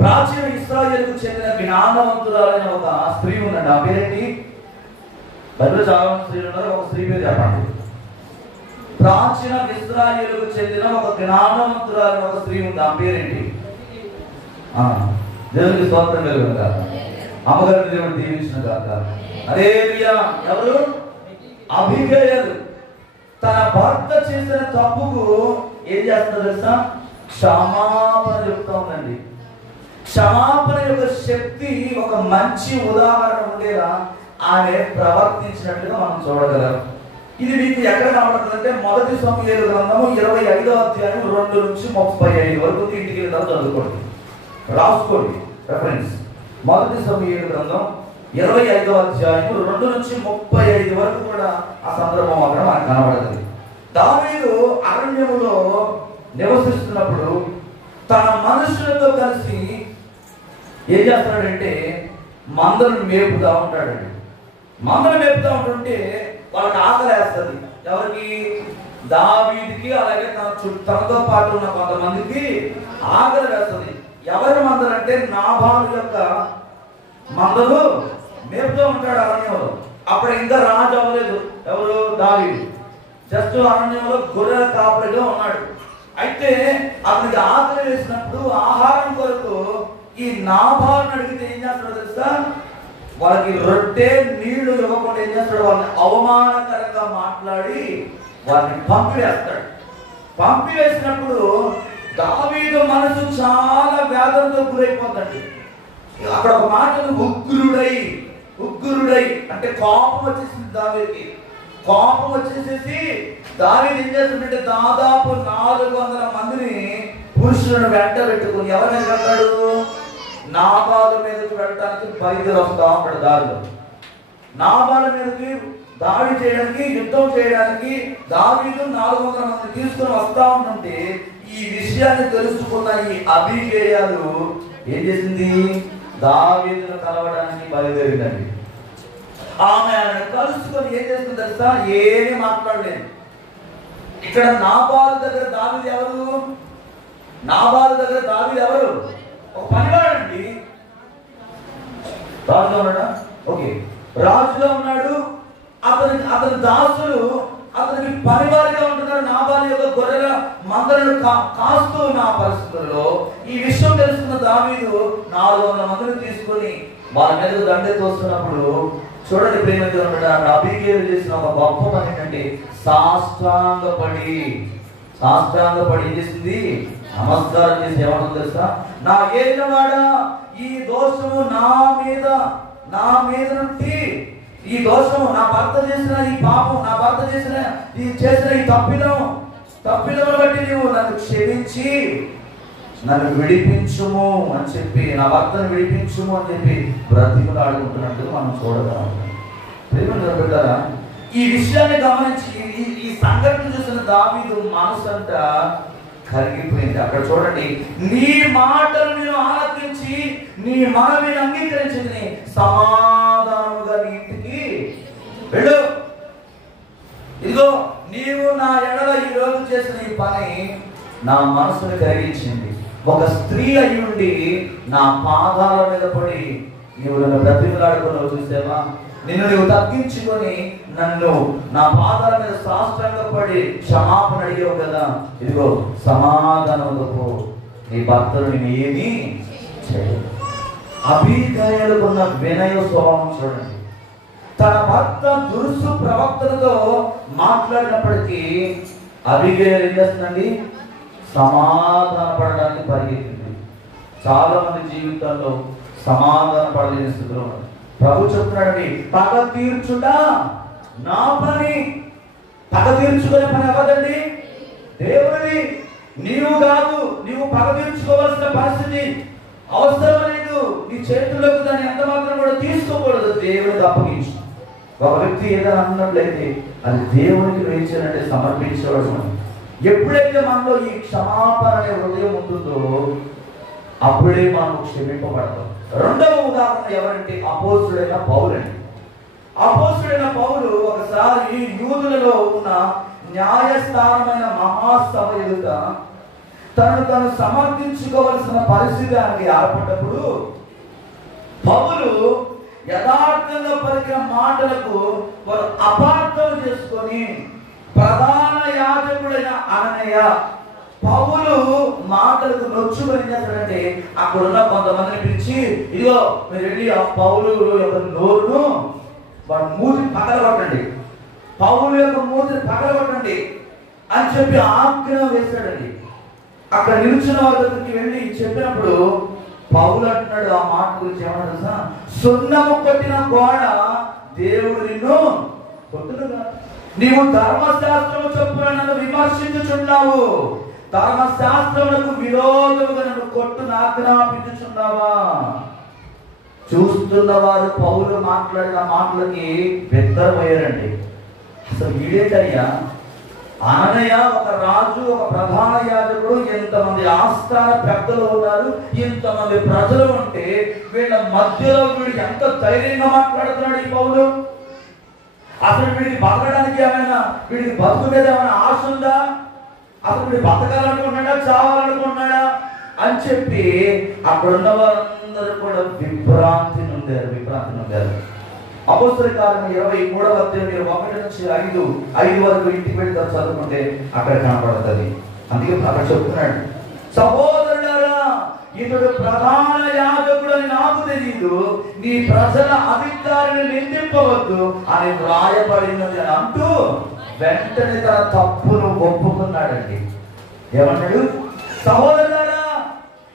ప్రాచీన ఇశ్రాయేలుకు చెందిన జ్ఞానవంతురాలైన ఒక స్త్రీ ఉందండి. ఆ పేరేంటి? బైబిల్లో చాలా మంది స్త్రీలు ఉన్నారు, ఒక స్త్రీ పేరు చెప్పండి. ప్రాచీన ఇశ్రాయేలుకు చెందిన ఒక జ్ఞానవంతురాలైన ఒక స్త్రీ ఉంది. ఆ పేరేంటి? దేవునికి స్తోత్రం కలుగును గాక. అమ్మగారిని దేవుడు దీవించిన గాక. హల్లెలూయా. ఎవరు? అబీగయలు. తన భర్త చేసిన తప్పుకు ఏం చేస్తుందో తెలుసా? క్షమాపణ చెప్తా ఉందండి. క్షమాపణ యొక్క శక్తి ఒక మంచి ఉదాహరణ ఉండేలా ఆమె ప్రవర్తించినట్టుగా మనం చూడగలం. ఇది మీకు ఎక్కడ కనబడుతుందంటే మొదటి సమూయేలు గ్రంథము 25వ అధ్యాయం 2 నుంచి 35 వరకు. ఇంటికి వెళ్ళి చదువుకోండి, రాసుకోండి రెఫరెన్స్. మొదటి సమూయేలు గ్రంథం 25వ అధ్యాయం 2 నుంచి 35 వరకు కూడా ఆ సందర్భం అక్కడ మనకు కనబడుతుంది. దావీదు అరణ్యములో నివసిస్తున్నప్పుడు తన మనుషులతో కలిసి ఏం చేస్తాడంటే మందలను మేపుతా ఉంటాడండి. మందలు మేపుతా ఉంటుంటే వాళ్ళకి ఆకలి వేస్తుంది. ఎవరికి? దావీదుకి, అలాగే తనతో పాటు ఉన్న కొంతమందికి ఆకలి వేస్తుంది. ఎవరి మందలు అంటే నాబాలు యొక్క మందలు మేపుతూ ఉంటాడు అరణ్యంలో. అప్పుడు ఇంకా రాజు అవ్వలేదు. ఎవరు? దావీదు. జస్ట్ అరణ్యంలో గొర్రెల కాపరిగా ఉన్నాడు. అయితే అతనికి ఆకలి వేసినప్పుడు ఆహారం కొరకు ఈ నాబాలుని అడిగితే ఏం చేస్తాడో తెలుసా? వాళ్ళకి రొట్టె నీళ్లు ఇవ్వకుండా ఏం చేస్తాడు? వాళ్ళని అవమానకరంగా మాట్లాడి వారిని పంపివేస్తాడు. పంపివేసినప్పుడు దావీదు మనసు చాలా వేదనతో గురైపోతుంది. అక్కడ ఒక మాట ఉగ్రుడై అంటే కోపం వచ్చేసింది దావీదుకి. కోపం వచ్చేసేసి దావీదు ఏం చేస్తుంటే దాదాపు 400 మందిని పురుషులను వెంట పెట్టుకుని ఎవరిని వెళ్తాడు? నాబాలు మీదకి వెళ్ళడానికి బయలుదేరి వస్తా ఉంటాడు. దారిలో నాబాలు మీదకి దాడి చేయడానికి, యుద్ధం చేయడానికి దావీదు 400 మందిని తీసుకుని వస్తా ఉంటుంటే ఈ విషయాన్ని తెలుసుకున్న ఈ అబీగయలు ఏం చేసింది? దావీదును కలవడానికి బయలుదేరిందండి. ఆమె ఆయన కలుసుకొని ఏం చేస్తుంది తెలుసా? ఏమీ మాట్లాడలేదు. ఇక్కడ నాబాలు దగ్గర దావీదు ఎవరు? నాబాలు దగ్గర దావీదు ఎవరు? ఒక పనివాడండి. రాజుగా ఉన్నాడా? ఓకే, రాజుగా ఉన్నాడు. అతని దాసులు అతనికి పనివారిగా ఉంటున్నారు. నాబాలు యొక్క గొర్రెల మందలను కాస్తూ ఉన్న పరిస్థితుల్లో ఈ విషయం తెలుసుకున్న దావీదు 400 మందిని తీసుకొని వాళ్ళ మీద దండె తోస్తున్నప్పుడు చూడండి ప్రేమతో ఉంటాడు. అక్కడ అబీగయలు చేసిన ఒక గొప్ప పని ఏంటంటే సాష్టాంగపడి ఏం చేసింది? నమస్కారం చేసి ఏమంటుంది తెలుసా? నా ఏలినవాడా, ఈ దోషము నా మీద నుండి, ఈ దోషము నా భర్త చేసిన ఈ పాపం, నా భర్త చేసిన ఈ తప్పిదమును బట్టి నీవు నన్ను క్షమించి నన్ను విడిపించుము అని చెప్పి, నా భర్తను విడిపించుము అని చెప్పి బ్రతిమలాడుకుంటున్నట్టు మనం చూడగలం. ప్రేమను పెట్టారా? ఈ విషయాన్ని గమనించి ఈ సంఘటన చూసిన దావీదు మనసు అంతా కరిగిపోయింది. అక్కడ చూడండి, నీ మాటలు నేను ఆలకించి నీ మనవిని అంగీకరించింది, సమాధానముగా నీ ఇంటికి వెళ్ళు. ఇదిగో నీవు నా ఎడల ఈ రోజు చేసిన ఈ పని నా మనసును కరిగించింది. ఒక స్త్రీ అయి ఉండి నా పాదాల మీద పడి నీవు నన్ను బ్రతిమలాడుకున్నావు చూసావా? నిన్ను నువ్వు తగ్గించుకొని నన్ను నా పాదాల మీద సాష్టాంగపడి క్షమాపణ అడిగావు కదా. ఇదిగో సమాధానంతో నీ భర్తను నేను ఏమీ చేయలేదు. అబీగయలుకున్న వినయ స్వభావం చూడండి. తన భర్త దురుసు ప్రవక్తలతో మాట్లాడినప్పటికీ అబీగయలు ఏం చేస్తుందండి? సమాధాన పడడానికి పరిగెత్తింది. చాలా మంది జీవితాల్లో సమాధాన పడలేని స్థితిలో ఉన్నారు. ప్రభు చెప్తున్నాడండి, పగ తీర్చుట నా పని. పగ తీర్చుకునే పని ఎవరిదండి? దేవుడిది. నీవు కాదు. నీవు పగ తీర్చుకోవాల్సిన పరిస్థితి అవసరం లేదు. నీ చేతుల్లోకి దాన్ని ఎంత మాత్రం కూడా తీసుకోకూడదు. దేవుడికి అప్పగించు. ఒక వ్యక్తి ఏదైనా అన్నట్లయితే అది దేవునికి వేయించాలంటే సమర్పించవడం. ఎప్పుడైతే మనలో ఈ క్షమాపణ అనే హృదయం ఉంటుందో అప్పుడే మనం క్షమింపబడతాం. రెండవ ఉదాహరణ ఎవరంటే అపోస్తుడైన పౌలండి. అపోస్తుడైన పౌలు ఒకసారి యూదులలో ఉన్న న్యాయస్థానమైన మహాసభ ఎదుట తను సమర్థించుకోవలసిన పరిస్థితి ఆయనకి ఏర్పడ్డప్పుడు పౌలు యథార్థంగా పలికిన మాటలకు వారు అపార్థం చేసుకొని ప్రధాన యాజకుడైన అననీయ పౌలు మాటలకు నొచ్చుకొని చేస్తాడంటే అక్కడున్న కొంతమందిని పిలిచి, ఇదిగో మీరు వెళ్ళి ఆ పౌలు యొక్క నోరును వాడు మూతిని పగలగొట్టండి, పౌలు యొక్క మూతిని పగలగొట్టండి అని చెప్పి ఆజ్ఞ వేశాడండి. అక్కడ నిలిచిన వాళ్ళ దగ్గరికి వెళ్ళి చెప్పినప్పుడు పౌలు అంటున్నాడు ఆ మాట గురించి ఏమన్నా తెలుసా? సున్నము కొట్టిన గోడ దేవుడు నిన్ను కొట్టునుగా. నీవు ధర్మశాస్త్రము చొప్పున నన్ను విమర్శించుచున్నావు, ధర్మశాస్త్రములకు విరోధముగా నన్ను కొట్టును ఆజ్ఞాపించుచున్నావా? చూస్తున్న వారు పౌలు మాట్లాడిన మాటలకి బెత్తరపోయారండి. అసలు వీడేటయ్యా, అననీయ ఒక రాజు, ఒక ప్రధాన యాజకుడు, ఎంతమంది ఆస్థాన పెద్దలు ఉన్నారు, ఇంతమంది ప్రజలు ఉంటే వీళ్ళ మధ్యలో వీడు ఎంత ధైర్యంగా మాట్లాడుతున్నాడు ఈ పౌలు. అసలు వీడికి బతకడానికి ఏమైనా, వీడికి బతుకు మీద ఏమైనా ఆశ ఉందా? అసలు వీడు బతకాలనుకుంటున్నాడా, చావాలనుకుంటున్నాడా అని చెప్పి అక్కడున్న వారందరూ కూడా విభ్రాంతి నొందారు. అపోస్తలుల కార్యము 23వ అధ్యాయం 1 నుంచి 5 వరకు ఇంటికి వెళ్ళి చదువుకుంటే అక్కడ కనపడుతుంది. అందుకే అక్కడ చెప్తున్నాడు, సహోదరులారా, ఇతడు ప్రధాన యాజకుడు అని నాకు తెలియదు, నీ ప్రజల అధికారిని నిందింపవద్దు అని వ్రాయబడినది అని అంటూ వెంటనే తన తప్పును ఒప్పుకున్నాడండి. ఏమన్నాడు? సహోదరులారా,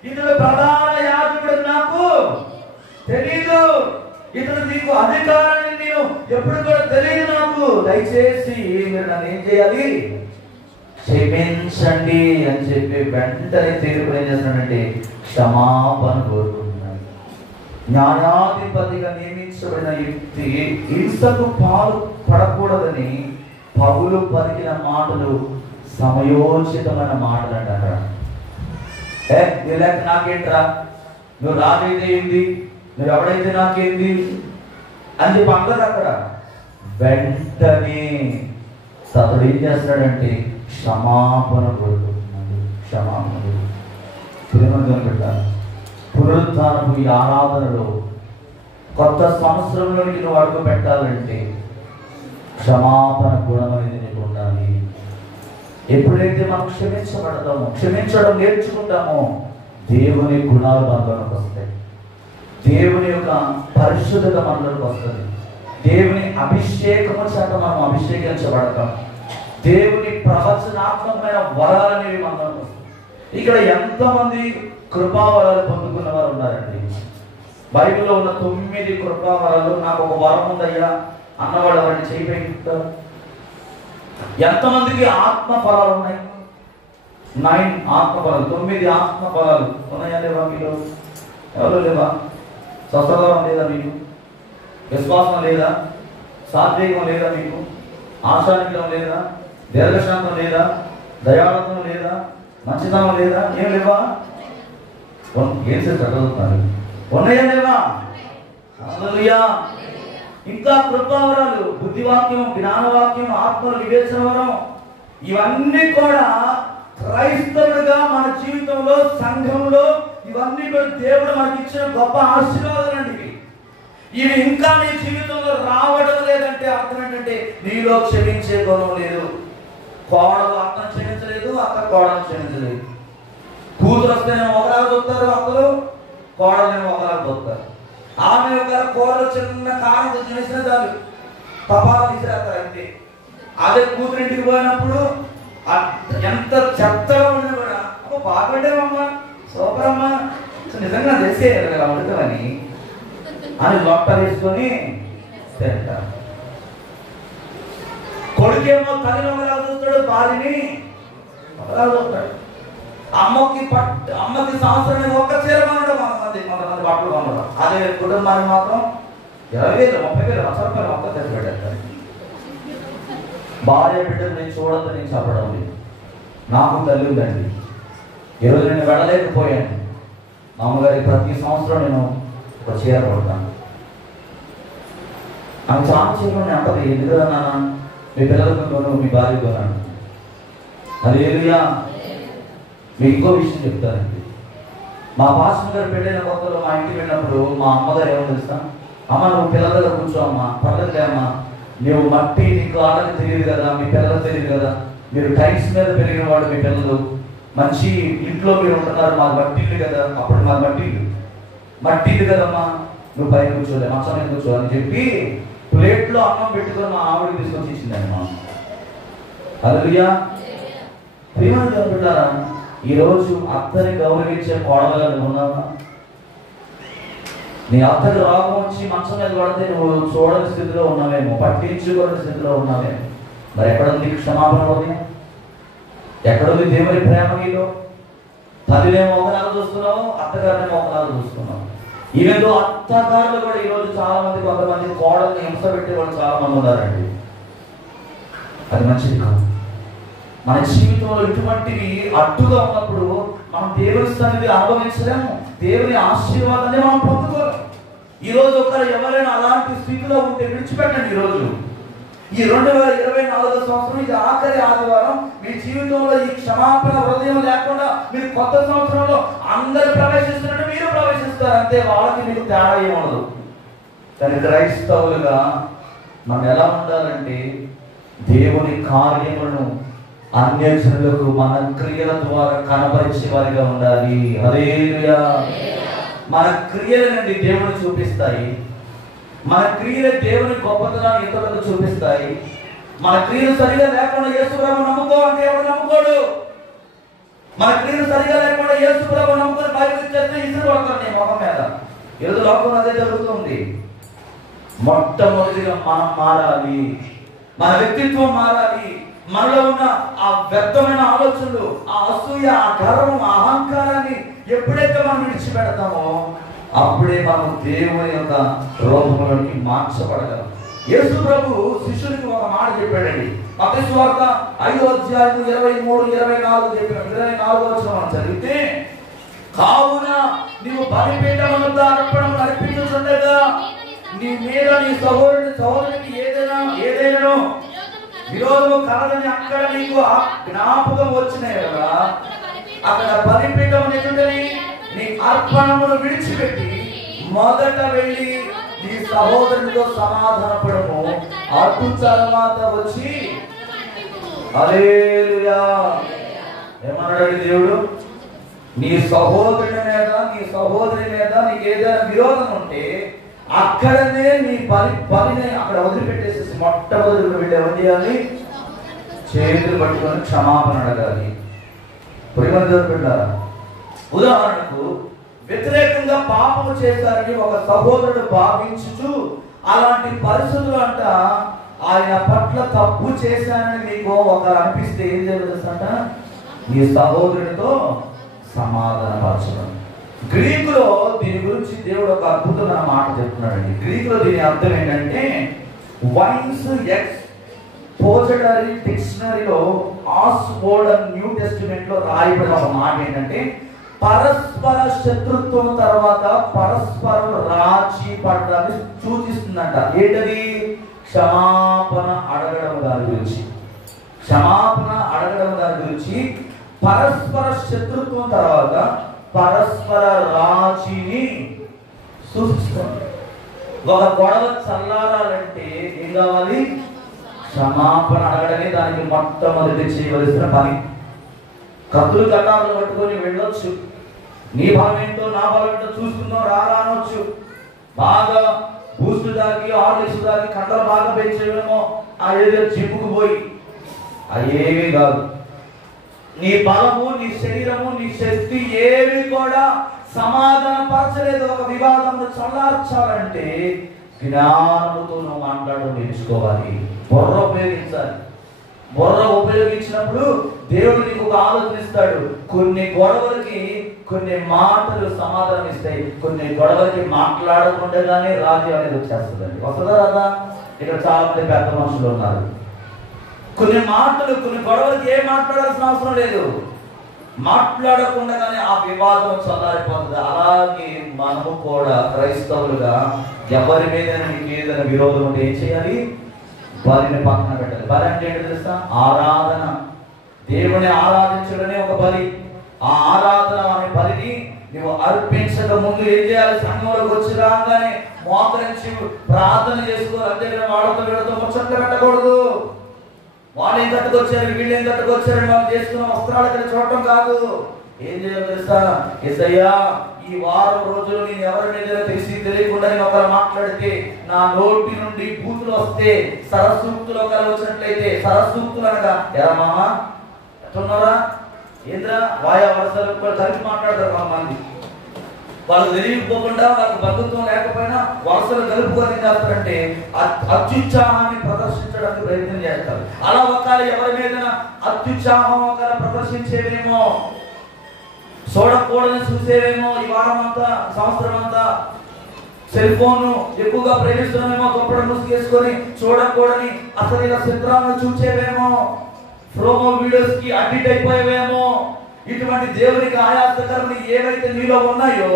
ఇతడు ప్రధాన యాజకుడు నాకు తెలీదు, ఇతడు నీకు అధికారాన్ని నేను ఎప్పుడు కూడా తెలియదు నాకు, దయచేసి మీరు నన్ను ఏం చేయాలి, క్షమించండి అని చెప్పి వెంటనే తీర్పు ఏం చేస్తున్నాడంటే క్షమాపణ కోరుకుంటున్నాడు. న్యాయాధిపతిగా నియమించబడిన వ్యక్తి హింసకు పాలు పడకూడదని పౌలు పలికిన మాటలు సమయోచితమైన మాటలు అంటారా? నాకేంట్రా, నువ్వు రాజైతే ఏంది, నువ్వు ఎవడైతే నాకేంది అని చెప్పి అంటారు. అక్కడ వెంటనే అతడు ఏం చేస్తాడంటే క్షమాపణ కోరుకుంటున్నాడు. క్షమాపణ ప్రేమగా పెట్టాలి. పునరుద్ధానపు ఈ ఆరాధనలో కొత్త సంవత్సరంలోనికి నువ్వు అడుగు పెట్టాలంటే క్షమాపణ గుణం అనేది నీకు ఉండాలి. ఎప్పుడైతే మనం క్షమించబడతామో, క్షమించడం నేర్చుకుంటామో దేవుని గుణాలు మనలోకి వస్తాయి, దేవుని యొక్క పరిశుద్ధత మనలోకి వస్తుంది, దేవుని అభిషేకము చేత మనం అభిషేకించబడతాం, దేవుని ప్రవచనాత్మకమైన వరాలనేవి మనలోకి వస్తాయి. ఇక్కడ ఎంతమంది కృపావరాలు పొందుకున్న వారు ఉన్నారండి? బైబిల్లో ఉన్న 9 కృపావరాలు, నాకు ఒక వరం ఉందయ్యా అన్నవాడు ఎవరిని చేయిపోయింటారు? ఎంతమందికి ఆత్మ ఫలాలు ఉన్నాయి? 9 ఆత్మ ఫలాలు, 9 ఆత్మ ఫలాలు ఉన్నాయా లేవా మీలో? ఎవరు లేవా? స్వస్థలం లేదా మీకు? విశ్వాసం లేదా? సాత్వికం లేదా మీకు? ఆశానికం లేదా? దీర్ఘశాంతం లేదా? దయాళత్వం లేదా? మంచితనం లేదా? ఏం లేవా? ఏం చదువుతున్నారు? ఉన్నాయా లేవా? హల్లెలూయా. ఇంకా కృపావరాలు, బుద్ధివాక్యం, జ్ఞానవాక్యం, ఆత్మల వివేచన వరం, ఇవన్నీ కూడా క్రైస్తవుడిగా మన జీవితంలో, సంఘంలో ఇవన్నీ కూడా దేవుడు మనకి ఇచ్చిన గొప్ప ఆశీర్వాదాలండి. ఇవి ఇంకా నీ జీవితంలో రావడం లేదంటే అర్థం ఏంటంటే నీలో క్షమించే గుణం లేదు. కోడలు అత్తను క్షమించలేదు, అత్త కోడలు క్షమించలేదు. కూతురు వస్తేనేమో ఒకలాగా దొరుకుతారు అత్తలు, కోడలేమో ఒకలాగా దొరుకుతారు. ఆమె ఒక కోడలు చిన్న కారణం చేసిన చాలు తపాలు తీసేస్తారు అంతే. అదే కూతురింటికి పోయినప్పుడు ఎంత చెత్తగా ఉన్నా కూడా, అబ్బో బాగుండేవమ్మా, సూపర్ అమ్మా, నిజంగా చేసేయాలి కదా వండుతామని అని లొట్ట వేసుకొని తింటారు. కొడుకేమో తల్లిని ఒకలాగా చూస్తాడు, భార్యని ఒకలాగా చూస్తాడు. అమ్మకి సంవత్సరానికి ఒక్క చీర కొనడం కొంతమంది బట్టలు కొనడం. అదే కుటుంబానికి మాత్రం 20,000 30,000 రూపాయలు ఒక్క చీర పెట్టేస్తారు. భార్య బిడ్డలు నేను చూడద్దు, నేను చెప్పడం లేదు. నాకు తల్లి ఉందండి. ఈరోజు నేను వెళ్ళలేకపోయాను. మా అమ్మగారికి ప్రతి సంవత్సరం నేను ఒక చీర కొడతాను. ఆమె చాలా చీరలు అంటది, ఎందుకు నాన్న మీ పిల్లలకు కొను, మీ భార్య కొనాను. హల్లెలూయా. మీకు ఇంకో విషయం చెప్తానండి. మా పాస్టర్ గారు పెళ్ళైన కొత్తలో మా ఇంటికి వెళ్ళినప్పుడు మా అమ్మగారు ఏమో తెలుసా, అమ్మ నువ్వు పిల్లల దగ్గర కూర్చో అమ్మా, పర్లేదులే అమ్మా, నువ్వు మట్టి నీకు ఆడకి తెలియదు కదా, మీ పిల్లలకు తెలియదు కదా, మీరు టైల్స్ మీద పెరిగిన వాడు, మీ పిల్లలు మంచి ఇంట్లో మీరు ఉంటున్నారు, మాకు మట్టి ఇల్లు కదా, అప్పుడు మాకు మట్టి ఇల్లు కదమ్మా, నువ్వు పైన కూర్చోలే, మంచం మీద కూర్చో అని చెప్పి ప్లేట్లో అన్నం పెట్టుకొని మా ఆవిడకి తీసుకొచ్చి ఇచ్చిందండి మా అమ్మ. హల్లెలూయా. ప్రియమైన దేవులారా, ఈరోజు అత్తని గౌరవించే కోడలుగా నువ్వు ఉన్నావా? నీ అత్తకి రోగం వచ్చి మంచం మీద పడితే నువ్వు చూడని స్థితిలో ఉన్నావేమో, పట్టించుకోని స్థితిలో ఉన్నావేమో. మరి ఎక్కడుంది క్షమాపణ హృదయం? ఎక్కడుంది దేవుని ప్రేమ నీలో? తల్లినేమో ఒకలాగా చూస్తున్నావు, అత్తగారినేమో ఒకలాగా చూస్తున్నావు. ఈవెందో అత్తగారులు కూడా ఈరోజు చాలా మంది, కొంతమంది కోడల్ని హింస పెట్టే వాళ్ళు చాలా మంది ఉన్నారండి. అది మంచిది కాదు. మన జీవితంలో ఇటువంటివి అడ్డుగా ఉన్నప్పుడు మనం దేవుని సన్నిధి అనుభవించలేము, దేవుని ఆశీర్వాదాన్ని మనం పొందుకోలేము. ఈరోజు ఒకరు ఎవరైనా అలాంటి స్థితిలో ఉంటే విడిచిపెట్టండి. ఈరోజు ఈ 2024 సంవత్సరం ఇది ఆఖరి ఆదివారం. మీ జీవితంలో ఈ క్షమాపణ హృదయం లేకుండా మీరు కొత్త సంవత్సరంలో అందరు ప్రవేశిస్తున్నట్టు మీరు ప్రవేశిస్తారు అంతే, వాళ్ళకి మీకు తేడా ఏమఉండదు. కానీ క్రైస్తవులుగా మనం ఎలా ఉండాలంటే దేవుని కార్యములను అన్యజనులకు మన క్రియల ద్వారా కనపరిచే వారిగా ఉండాలి. హల్లెలూయా. మన క్రియలనండి దేవుని చూపిస్తాయి. మన క్రియలు దేవుని గొప్పతనాన్ని ఇతరులకు చూపిస్తాయి. మన క్రియలు సరిగా లేకుండా యేసు ప్రభువు నమ్ముకో అంటే ఎవరు నమ్ముకోడు. మన క్రియలు సరిగా లేకుండా యేసు ప్రభువు నమ్ముకొని బైబిల్ చేస్తే ఇసురు పడతారు నీ మొహం మీద. ఈరోజు లోకం అదే జరుగుతుంది. మొట్టమొదటిగా మనం మారాలి, మన వ్యక్తిత్వం మారాలి. మనలో ఉన్న ఆ వ్యర్థమైన ఆలోచనలు, ఆ అసూయ, ఆ గర్వం, ఆ అహంకారాన్ని ఎప్పుడైతే మనం విడిచిపెడతామో అప్పుడే మనం దేవుని యొక్క రూపంలోకి మార్చబడగలం. యేసు ప్రభు శిష్యునికి ఒక మాట చెప్పాడండి. మత్తయి సువార్త 5వ అధ్యాయం 23-24 చెప్పిన 24వ వచనం మనం చదివితే, కావున నీవు బలిపీఠం వద్ద అర్పణలు అర్పించుచుండగా నీ మీద నీ సహోదరునికి ఏదైనా విరోధము కలదని అక్కడ నీకు జ్ఞాపకం వచ్చినాయి కదా, అక్కడ బలిపీఠం నిలుండని నీ అర్పణమును విడిచిపెట్టి మొదట వెళ్ళి నీ సహోదరునితో సమాధానపడము, అటు తర్వాత వచ్చి. హల్లెలూయా. ఏమన్నాడు దేవుడు? నీ సహోదరుని మీద నీకు ఏదైనా విరోధం ఉంటే అక్కడనే నీ బలిని అక్కడ వదిలిపెట్టేసేసి మొట్టమొదటి వెళ్ళి ఏం చేయాలి? చేతులు పట్టుకొని క్షమాపణ అడగాలి. ఉదాహరణకు వ్యతిరేకంగా పాపము చేశారని ఒక సహోదరుడు భావించుచు అలాంటి పరిస్థితులు అంట ఆయన పట్ల తప్పు చేశానని మీకు ఒకరు అనిపిస్తే ఏం జరుగుతుందంట? నీ సహోదరుడితో సమాధానపరచడం. గ్రీకులో దీని గురించి దేవుడు ఒక అద్భుతమైన మాట చెప్తున్నాడండి. గ్రీకులో దీని అర్థం ఏంటంటే, వైన్స్ ఎక్స్ పోజటరీ డిక్షనరీలో ఆక్స్ఫోర్డ్ న్యూ టెస్టిమెంట్ లో రాయబడిన ఒక మాట ఏంటంటే, పరస్పర శత్రుత్వం తర్వాత పరస్పరం రాజీ పడడాన్ని సూచిస్తుందంట. ఏంటది? క్షమాపణ అడగడం దాని గురించి. క్షమాపణ అడగడం దాని గురించి పరస్పర శత్రుత్వం తర్వాత పరస్పర రాజీని సూచిస్తుంది. ఒక గొడవ చల్లారాలంటే ఏం కావాలి? క్షమాపణ అడగడమే దానికి మొట్టమొదటి చేయవలసిన పని. కత్తులు కట్టాలను పట్టుకొని వెళ్ళొచ్చు, నీ బలం ఏంటో నా బలం ఏంటో చూసుకుందాం రారా అనొచ్చు. బాగా బూస్టు దాకి హార్లిక్స్ దాకి కండలు బాగా పెంచేమో ఆ ఏదో జిమ్ముకు పోయి అవేమీ కాదు. నీ బలము, నీ శరీరము, నీ శక్తి ఏవి కూడా సమాధాన పరచలేదు. ఒక వివాదంలో చల్లార్చాలంటే జ్ఞానముతో నువ్వు మాట్లాడడం నేర్చుకోవాలి. బుర్ర ఉపయోగించాలి. బుర్ర ఉపయోగించినప్పుడు దేవుడు నీకు ఒక ఆలోచన ఇస్తాడు. కొన్ని గొడవలకి కొన్ని మాటలు సమాధానం ఇస్తాయి. కొన్ని గొడవలకి మాట్లాడకుండానే రాజ్యం అనేది వచ్చేస్తుందండి. వస్తుందా రాదా? ఇక్కడ చాలా మంది పెద్ద మనుషులు ఉన్నారు. కొన్ని మాటలు కొన్ని గొడవలకి ఏం మాట్లాడాల్సిన అవసరం లేదు, మాట్లాడకుండానే ఆ వివాదం చల్లారిపోతుంది. అలాగే మనము కూడా క్రైస్తవులుగా ఎవరి మీద నీకు ఏదైనా విరోధం ఉంటే ఏం చేయాలి? బలిని పక్కన పెట్టాలి. బలి అంటే ఏంటో తెలుసా? ఆరాధన. దేవుని ఆరాధించడమే ఒక బలి. ఆ ఆరాధన అనే బలిని నువ్వు అర్పించక ముందు ఏం చేయాలి? సంఘంలోకి వచ్చి రాగానే మోకరించి ప్రార్థన చేసుకోవాలి. అంతేగాని వాళ్ళతో వీళ్ళతో ముచ్చట్లు పెట్టకూడదు. వాళ్ళు ఏం కట్టుకొచ్చారు, వీళ్ళు ఏం కట్టుకొచ్చారు, మనం చేసుకున్న వస్త్రాలు ఇక్కడ చూడటం కాదు. ఏం చేయాలి తెలుసా? యేసయ్యా, ఈ వారం రోజులు నేను ఎవరి మీద తెలియకుండా నేను ఒకరు మాట్లాడితే నా నోటి నుండి బూతులు వస్తే, సరస్సూక్తులు ఒకరు వచ్చినట్లయితే, సరస్సూక్తులు అనగా ఎలా మామా ఎట్టున్నారా ఏంద్రా వాయా వరసలు కలిపి మాట్లాడతారు కొంతమంది. వాళ్ళు తెలియకపోకుండా వాళ్ళకి బంధుత్వం లేకపోయినా వరుసలు కలుపుకొని ఏం చేస్తారంటే అత్యుత్సాహాన్ని ప్రదర్శించడానికి ప్రయత్నం చేస్తారు. అలా ఒకవేళ ఎవరి మీద అత్యుత్సాహం ఒకవేళ ప్రదర్శించేవేమో, చూడకూడదని చూసేవేమో, ఈ వారం అంతా సంవత్సరం అంతా సెల్ ఫోన్ ఎక్కువగా ప్రేమిస్తున్నామేమో, దుప్పటి ముసుగేసుకొని చూడకూడని అసలు చిత్రాలను చూసేవేమో, ప్రోమో వీడియోస్ కి అడిక్ట్ అయిపోయేవేమో, ఇటువంటి దేవునికి ఆయాసకరమైన ఏవైతే నీలో ఉన్నాయో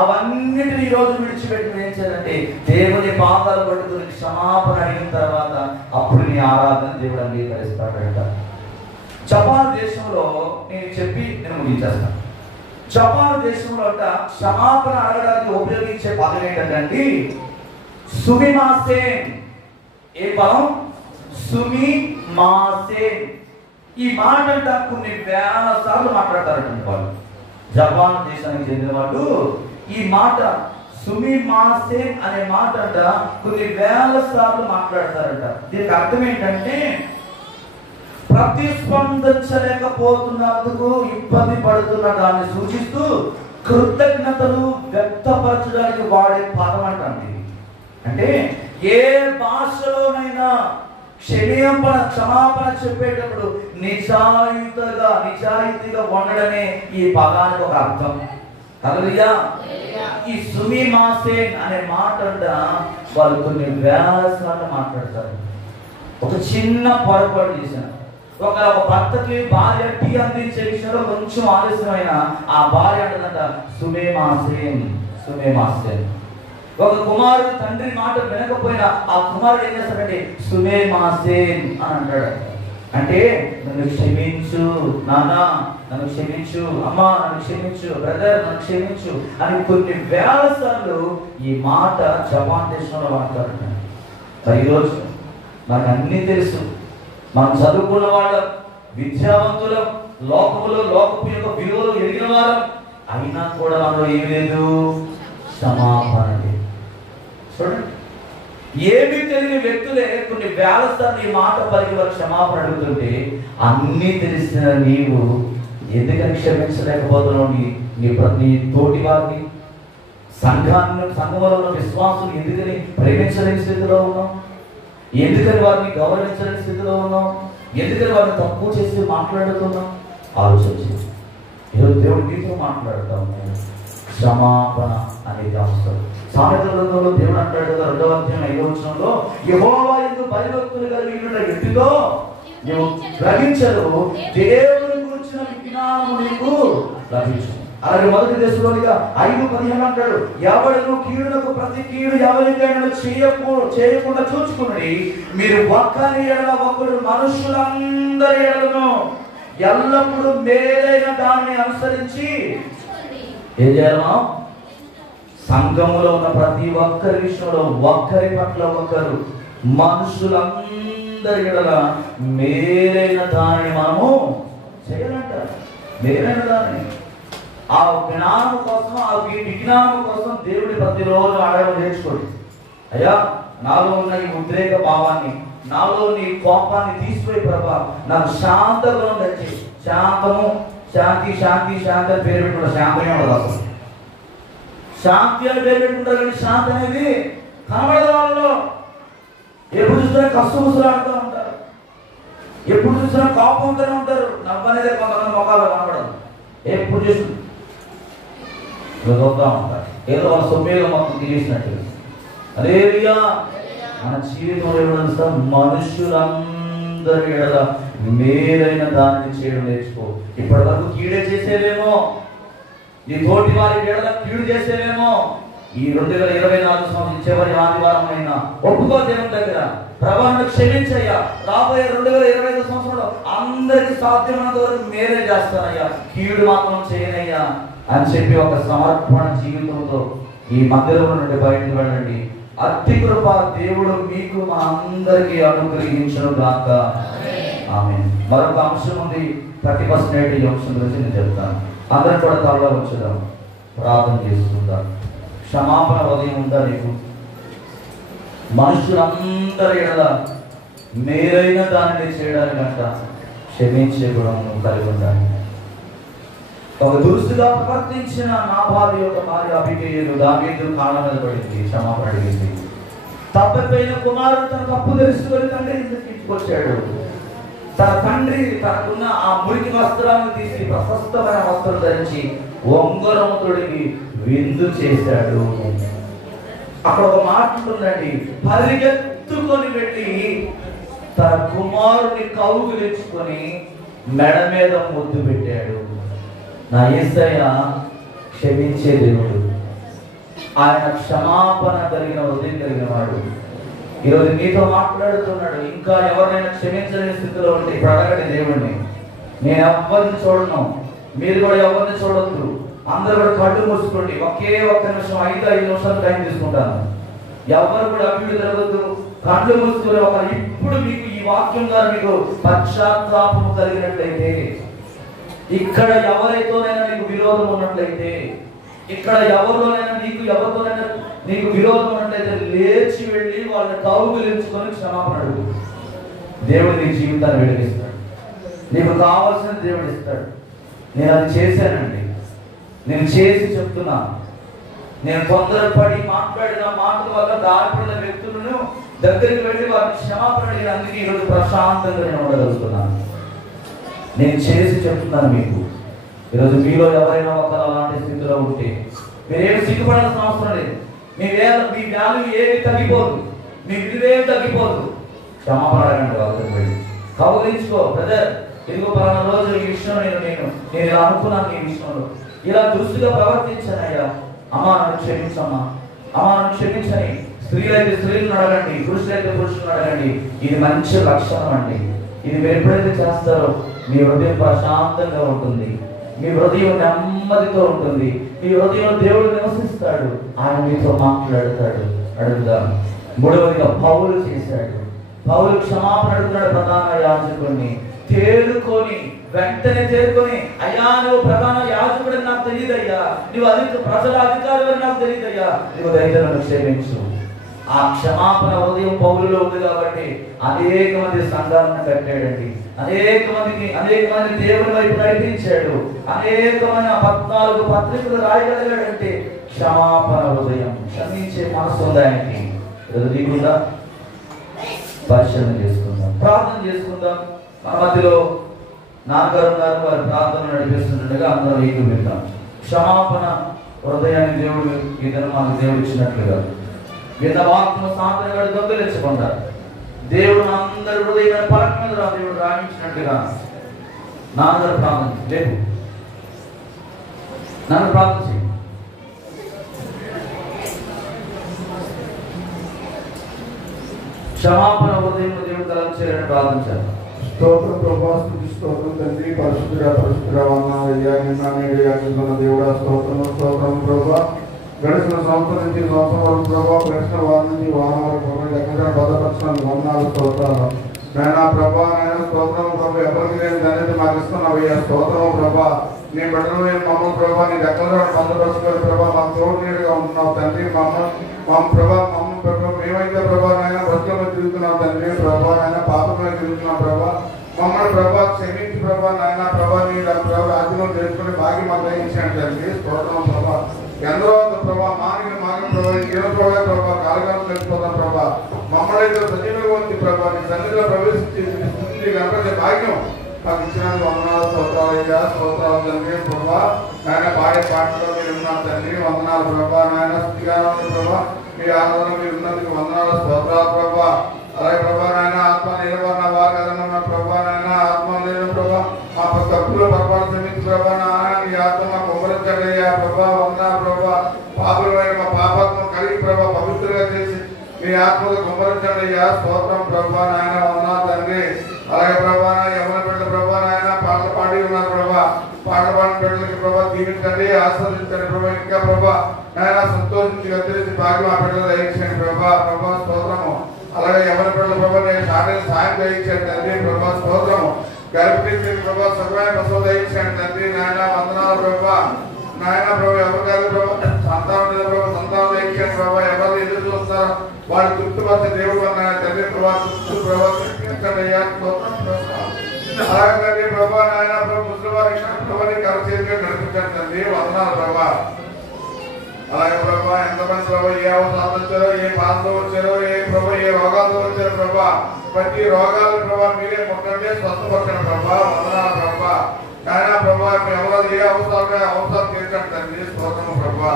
అవన్నిటిని ఈ రోజు విడిచిపెట్టి ఏం చేయాలంటే దేవుని పాదాలు పట్టుకుని క్షమాపణ అడిగిన తర్వాత అప్పుడు నీ ఆరాధన దేవుడు అంగీకరిస్తాడంట. జపాన్ దేశంలో నేను ముగించేస్తాను. జపాన్ దేశంలో అంట క్షమాపణ అడగడానికి ఉపయోగించే పదం ఏంటంటే సుమిమాసేన్. ఏ పదం? సుమిమాసేన్. ఈ మాట అంట కొన్ని వేల సార్లు మాట్లాడతారంట వాళ్ళు. జపాన్ దేశానికి చెందిన వాళ్ళు ఈ మాట సుమిమాసేన్ అనే మాట అంట కొన్ని వేల సార్లు మాట్లాడతారంట. దీనికి అర్థం ఏంటంటే ప్రతిస్పందించలేకపోతున్నందుకు ఇబ్బంది పడుతున్న దాన్ని సూచిస్తూ కృతజ్ఞతలు వ్యక్తపరచడానికి వాడే పదం అంటండి. అంటే ఏ భాషలోనైనా క్షమాపణ చెప్పేటప్పుడు నిజాయితీగా ఉండడమే ఈ పదానికి ఒక అర్థం. హల్లెలూయా. ఈ సుమిమాసేన్ అనే మాట వాళ్ళు కొన్ని వేల సార్లు మాట్లాడతారు. ఒక చిన్న పొరపాటు చేశాను. ఒక భర్తకి భార్య టీ అందించే విషయంలో కొంచెం ఆలస్యమైన ఆ భార్య అంటదంట సుమిమాసేన్. ఒక కుమారుడు తండ్రి మాట వినకపోయినా ఆ కుమారుడు ఏం చేస్తాడంటే సుమిమాసేన్ అని అంటాడు. అంటే నన్ను క్షమించు నానా, నన్ను క్షమించు అమ్మా, నన్ను క్షమించు బ్రదర్, నన్ను క్షమించు అని కొన్ని వేల సార్లు ఈ మాట జపాన్ దేశంలో వాడతారంట. ఈరోజు మనకు అన్నీ తెలుసు, మనం చదువుకున్న వాళ్ళం, విద్యావంతులం, లోకపు యొక్క విలువలు ఎరిగిన వారం, అయినా కూడా మనలో ఏమి లేదు, క్షమాపణ లేదు. చూడండి, ఏమీ తెలియని వ్యక్తులే కొన్ని వేల సార్లు ఈ మాట పలికి వారు క్షమాపణ అడుగుతుంటే అన్నీ తెలిసిన నీవు ఎందుకని క్షమించలేకపోతున్నావు? నీ తోటి వారిని, సంఘంలో ఉన్న విశ్వాసులు ఎందుకని ప్రేమించలేని స్థితిలో ఉన్నావు? ఎందుకని వారిని గౌరవించలేని స్థితిలో ఉన్నావు? ఎందుకని వారిని తక్కువ చేసి మాట్లాడుతున్నావు? ఆలోచించి ఈరోజు దేవుడు నీతో మాట్లాడుతాం. క్షమాపణ అనేది అవసరం. సామెతల గ్రంథంలో దేవుడు అంటాడు కదా, 2వ అధ్యాయం 5వ వచనంలో, యెహోవా యందు భయభక్తులు కలిగిన వ్యక్తితో నీవు గ్రహించరు, దేవుని గురించిన విజ్ఞానము నీకు లభించు. అలాగే 1 దశలోనిగా 5:15 అంటాడు, ఎవడను కీడునకు ప్రతి కీడు ఎవరికైనా చేయకుండా చూచుకుని మీరు ఒక్కరి ఎడల ఒకరు మనుషులందరి ఎడలను ఎల్లప్పుడూ మేలైన దాన్ని అనుసరించి ఏం చేయాలమా? సంఘములో ఉన్న ప్రతి ఒక్కరి విషయంలో ఒక్కరి పట్ల ఒకరు మనుషులందరి ఎడల మేలైన దాన్ని మనము చేయాలంట. మేలైన దాన్ని ఆ జ్ఞానం కోసం, ఆ విజ్ఞానం కోసం దేవుడి ప్రతిరోజు ఆడడం నేర్చుకోండి. అయ్యా, నాలో ఉన్న ఈ ఉద్రేక భావాన్ని, నాలో నీ కోపాన్ని తీసిపోయి ప్రభా నాకు శాంత గుణం తెచ్చి, శాంతము శాంతి శాంతి శాంతి పేరు పెట్టుకున్న శాంతమే ఉండదు. అసలు శాంతి అని పేరు పెట్టుకుంటారు కానీ శాంతి అనేది కనబడదు వాళ్ళలో. ఎప్పుడు చూసినా కష్టముసలాడుతూ ఉంటారు, ఎప్పుడు చూసినా కోపంతోనే ఉంటారు. నవ్వనేదే కొంతమంది మొఖాలు కనబడదు. ఎప్పుడు చూసినా చూస్తూ ఉంటారు, ఏదో వాళ్ళ సొమ్మేదో మొత్తం తీసినట్టు. హల్లెలూయా. మన జీవితంలో ఏమన్నా మనుషులందరి ఎడల మేలైన దానిని చేయడం నేర్చుకో. ఇప్పటి వరకు కీడే చేసేవేమో, నీ తోటి వారి ఎడల కీడు చేసేవేమో. ఈ 2024 సంవత్సరం చివరి ఆదివారం అయినా ఒప్పుకో దేవుని దగ్గర, ప్రభువును క్షమించయ్యా, రాబోయే 2025 సంవత్సరంలో అందరికి సాధ్యమైనంత వరకు మేలే చేస్తానయ్యా, కీడు మాత్రం చేయనయ్యా అని చెప్పి ఒక సమర్పణ జీవితంతో ఈ మందిరం నుండి బయటకు వెళ్ళండి. అతి కృప దేవుడు మీకు మా అందరికీ అనుగ్రహించును గాక. ఆమేన్. మరొక అంశం ఉంది, 31st నైట్ ఈ అంశం గురించి నేను చెప్తాను. అందరం కూడా తలలో వచ్చేద్దాం, ప్రార్థన చేసుకుందాం. క్షమాపణ హృదయం ఉందా నీకు? మనుషులందరి ఎడల మేలైన దానిని చేయడానికంట క్షమించే గుణం నువ్వు కలిగి ఉండాలి. ఒక దురుసుగా ప్రవర్తించిన నాబాలు యొక్క భార్య అబిగయీలు దావీదు కాళ్ళ మీద పడింది, క్షమాపణ అడిగింది. తప్పిపోయిన కుమారుడు తన తప్పు తెలుసుకొని తండ్రి ఇంటికొచ్చాడు. తన తండ్రి తనకున్న ఆ మురికి వస్త్రాలను తీసి ప్రశస్తమైన వస్త్రం ధరించి ఉంగరం తొడిగి విందు చేశాడు. అక్కడ ఒక మాట ఉంటుందండి, పరిగెత్తుకొని వెళ్ళి తన కుమారుని కౌగిలించుకొని మెడ మీద ముద్దు పెట్టాడు. నా యేసయ్య క్షమించే దేవుడు, ఆయన క్షమాపణ కలిగిన హృదయం కలిగిన వాడు. ఈరోజు మీతో మాట్లాడుతున్నాడు. ఇంకా ఎవరినైనా క్షమించలేని స్థితిలో ఉంటే ఇప్పుడు అడగండి దేవుడిని. నేను ఎవరిని చూడను, మీరు కూడా ఎవరిని చూడొద్దు. అందరూ కూడా కళ్ళు మూసుకోండి. ఒకే ఒక్క నిమిషం, 5 నిమిషాలు టైం తీసుకుంటాను. ఎవరు కూడా అభివృద్ధి జరగద్దు. కళ్ళు మూసుకునే ఒక ఇప్పుడు మీకు ఈ వాక్యం ద్వారా మీకు పశ్చాత్తాపము కలిగినట్లయితే, ఇక్కడ ఎవరితోనైనా నీకు విరోధం ఉన్నట్లయితే, ఇక్కడ ఎవరిలోనైనా ఎవరితోనైనా నీకు విరోధం ఉన్నట్లయితే లేచి వెళ్ళి వాళ్ళని కౌగిలించుకొని క్షమాపణ అడుగు. దేవుడు నీ జీవితాన్ని వెలిగిస్తాడు. నీకు కావాల్సిన దేవుడు ఇస్తాడు. నేను అది చేశానండి, నేను చేసి చెప్తున్నాను. నేను తొందరపడి మాట్లాడిన మాటల వల్ల దారిపడిన వ్యక్తులను దగ్గరికి వెళ్ళి వారిని క్షమాపణ అడిగినందుకు ఈరోజు ప్రశాంతంగా నేను ఉండగలుగుతున్నాను. నేను చేసి చెప్తున్నాను మీకు. ఈరోజు మీలో ఎవరైనా ఒకరు అలాంటి స్థితిలో ఉంటే మీరేమి సిగ్గుపడాల్సిన అవసరం లేదు. మీ వాల్యూ ఏమి తగ్గిపోదు, మీ విలువేమి తగ్గిపోదు. క్షమాపణ అడగండి వాళ్ళకి వెళ్ళి, కౌగిలించుకో. బ్రదర్, ఇదిగో పలానా రోజు ఈ విషయంలో నేను ఇలా అనుకున్నాను, ఈ విషయంలో ఇలా దురుసుగా ప్రవర్తించానయ్యా, అమ్మా నన్ను క్షమించమ్మా, అమ్మా నన్ను క్షమించని. స్త్రీలైతే స్త్రీలను అడగండి, పురుషులైతే పురుషులను అడగండి. ఇది మంచి లక్షణం అండి. ఇది మీరు ఎప్పుడైతే చేస్తారో మీ హృదయం ప్రశాంతంగా ఉంటుంది, మీ హృదయం నెమ్మదితో ఉంటుంది, మీ హృదయంలో దేవుడు నివసిస్తాడు, ఆయన మీతో మాట్లాడతాడు. అడుగుదాం. 3వదిగా పౌలు చేశాడు. పౌలు క్షమాపణ అడుగుతున్నాడు ప్రధాన యాజకుడిని. వెంటనే తేరుకొని, అయ్యా నువ్వు ప్రధాన యాజకుడని నాకు తెలియదయ్యా, నువ్వు ప్రజల అధికారి అని నాకు తెలియదయ్యా, నువ్వు దయచేసి నన్ను క్షమించు. ఆ క్షమాపణ హృదయం పౌలులో ఉంది కాబట్టి అనేక మంది సంఘాలను కట్టాడండి. అనేక మంది దేవుని వైపు నడిపించాడు. అనేక మంది 14 పత్రికలు రాయగలిగాడంటే క్షమాపణ హృదయం, క్షమించే మనసు ఉంది ఆయనకి. నీకుండా పరిశీలన చేసుకుందాం, ప్రార్థన చేసుకుందాం. మన మధ్యలో నాన్నగారు గారు వారి ప్రార్థన నడిపిస్తుండగా అందరూ ఏకీభవిద్దాం. క్షమాపణ హృదయాన్ని దేవుడు ఈ దినం మాకు దేవుడు ఇచ్చినట్లుగా విన్న వాక్యము సాంతంగా దొంగలించకుండా దేవుడు అందరి హృదయాన్ని పలక మీద దేవుడు రాయించినట్టుగా నాన్నగారు ప్రార్థన లేదు, నన్ను ప్రార్థన చేయి. క్షమాపణ హృదయం దేవుడు తలంచారని ప్రార్థించారు. స్తోత్రం ప్రభా, స్తుతి స్తోత్రం తండ్రి, పరిశుద్ధుడా వందనాలయ్యా. నిన్న నేడు యాచించుకున్న దేవుడా స్తోత్రం ప్రభా. గడిచిన సంవత్సరం నుంచి సంవత్సరం వరకు ప్రభా, గడిచిన వారం నుంచి వారం వరకు ప్రభా ఎక్కడ భద్రపరచిన వందనాలు స్తోత్రాలు నైనా ప్రభా. నైనా స్తోత్రం ప్రభా, ఎవరికి నేను ధన్యత మాకు ఇస్తున్నావయ్యా. స్తోత్రం ప్రభా, నీ బిడ్డలు నేను మమ్మల్ని ప్రభా నీ ఎక్కడ భద్రపరచుకోవాలి ప్రభా, మాకు తోడు నీడుగా ఉంటున్నావు తండ్రి. మమ్మల్ని ప్రభా మేమైతే ప్రభా నాయన బ్రతుకులో తిరుగుతున్నాం తండ్రి ప్రభా, నాయన పాపంలో తిరుగుతున్నాం ప్రభా. మమ్మల్ని ప్రభా క్షమించి ప్రభా నాయన ప్రభా నీ రాజ్యంలో తెలుసుకునే భాగ్యం మాకు దయచేయండి తండ్రి. స్తోత్రం ప్రభా. ఎందరో ప్రభా మానిన ప్రభా ఈ జీవనప్రభా ప్రభా కాలకాలం తెలిసిపోతాం ప్రభా మమ్మల్ని సజీవులుగా ఉంది ప్రభా నీ సన్నిధిలో ప్రవేశించి కనపడే భాగ్యం మాకు ఇచ్చినందుకు వందనాలు స్తోత్రాలు స్తోత్రాలు తండ్రి ప్రభా నాయన భార్య పాటలో మీరు ఉన్నారు తండ్రి వందనాలు ప్రభా నాయన స్థితిగానం ప్రభా మీ ఆరాధన మీరు ఉన్నందుకు వందనాలు స్తోత్రాలు ప్రభా అలాగే ప్రభా నాయన ఆత్మ నిలబడిన వారు ప్రభా నాయన ఆత్మ లేని ప్రభా మా తప్పులు పొరపాటు క్షమించి ప్రభా నాయన నీ ఆత్మ మాకు ఉమరించడయ్యా ప్రభా వందనాలు ప్రభా పాపులమైన మా పాపాత్మ కలిగి ప్రభా పవిత్రంగా చేసి మీ ఆత్మకు కుమరించడయ్యా స్తోత్రం ప్రభా నాయన వందనాలు తండ్రి అలాగే ప్రభా ఎవరి బిడ్డ ప్రభా నాయన పాటలు పాడి ఉన్నారు ప్రభా పాటలు పాడిన బిడ్డలకి ప్రభా దీవించండి ఆస్వాదించండి ప్రభా ఇంకా ప్రభా నాయన సంతోషించి గతిరిచి భాగ్యం ఆ బిడ్డలు దయచేయండి ప్రభా ప్రభా స్తోత్రము అలాగే ఎవరి బిడ్డల ప్రభా నేను సాయం దయచేయండి తండ్రి ప్రభా స్తోత్రము గర్భిణీ ప్రభా సుఖమైన ప్రసవ దయచేయండి తండ్రి నాయన వందనాలు ప్రభా నాయన ప్రభా ఎవరు కాదు ప్రభా సంతానం లేదు ప్రభా సంతానం దయచేయండి ప్రభా ఎవరు ఎదురు చూస్తారో వాడు తృప్తిపరిచే దేవుడు అన్న తండ్రి ప్రభా తృప్తి ప్రభా తృప్తించండియ్యా అలాగే ప్రభా నాయన ప్రభా ముసలివారి ప్రభాని కరచేతిగా నడిపించండి తండ్రి వందనాలు ప్రభా అలాగే ప్రభా ఎంతమంది ప్రభా ఏ అవసరాలు వచ్చారో ఏ బాధతో వచ్చారో ఏ ప్రభా ఏ రోగాలతో వచ్చారో ప్రభా ప్రతి రోగాలు ప్రభా మీరే ముట్టండి స్వస్థపరచండి ప్రభా వందనాలు ప్రభా నాయన ప్రభా ఎవరో ఏ అవసరాలు తీర్చండి తండ్రి స్తోత్రము ప్రభా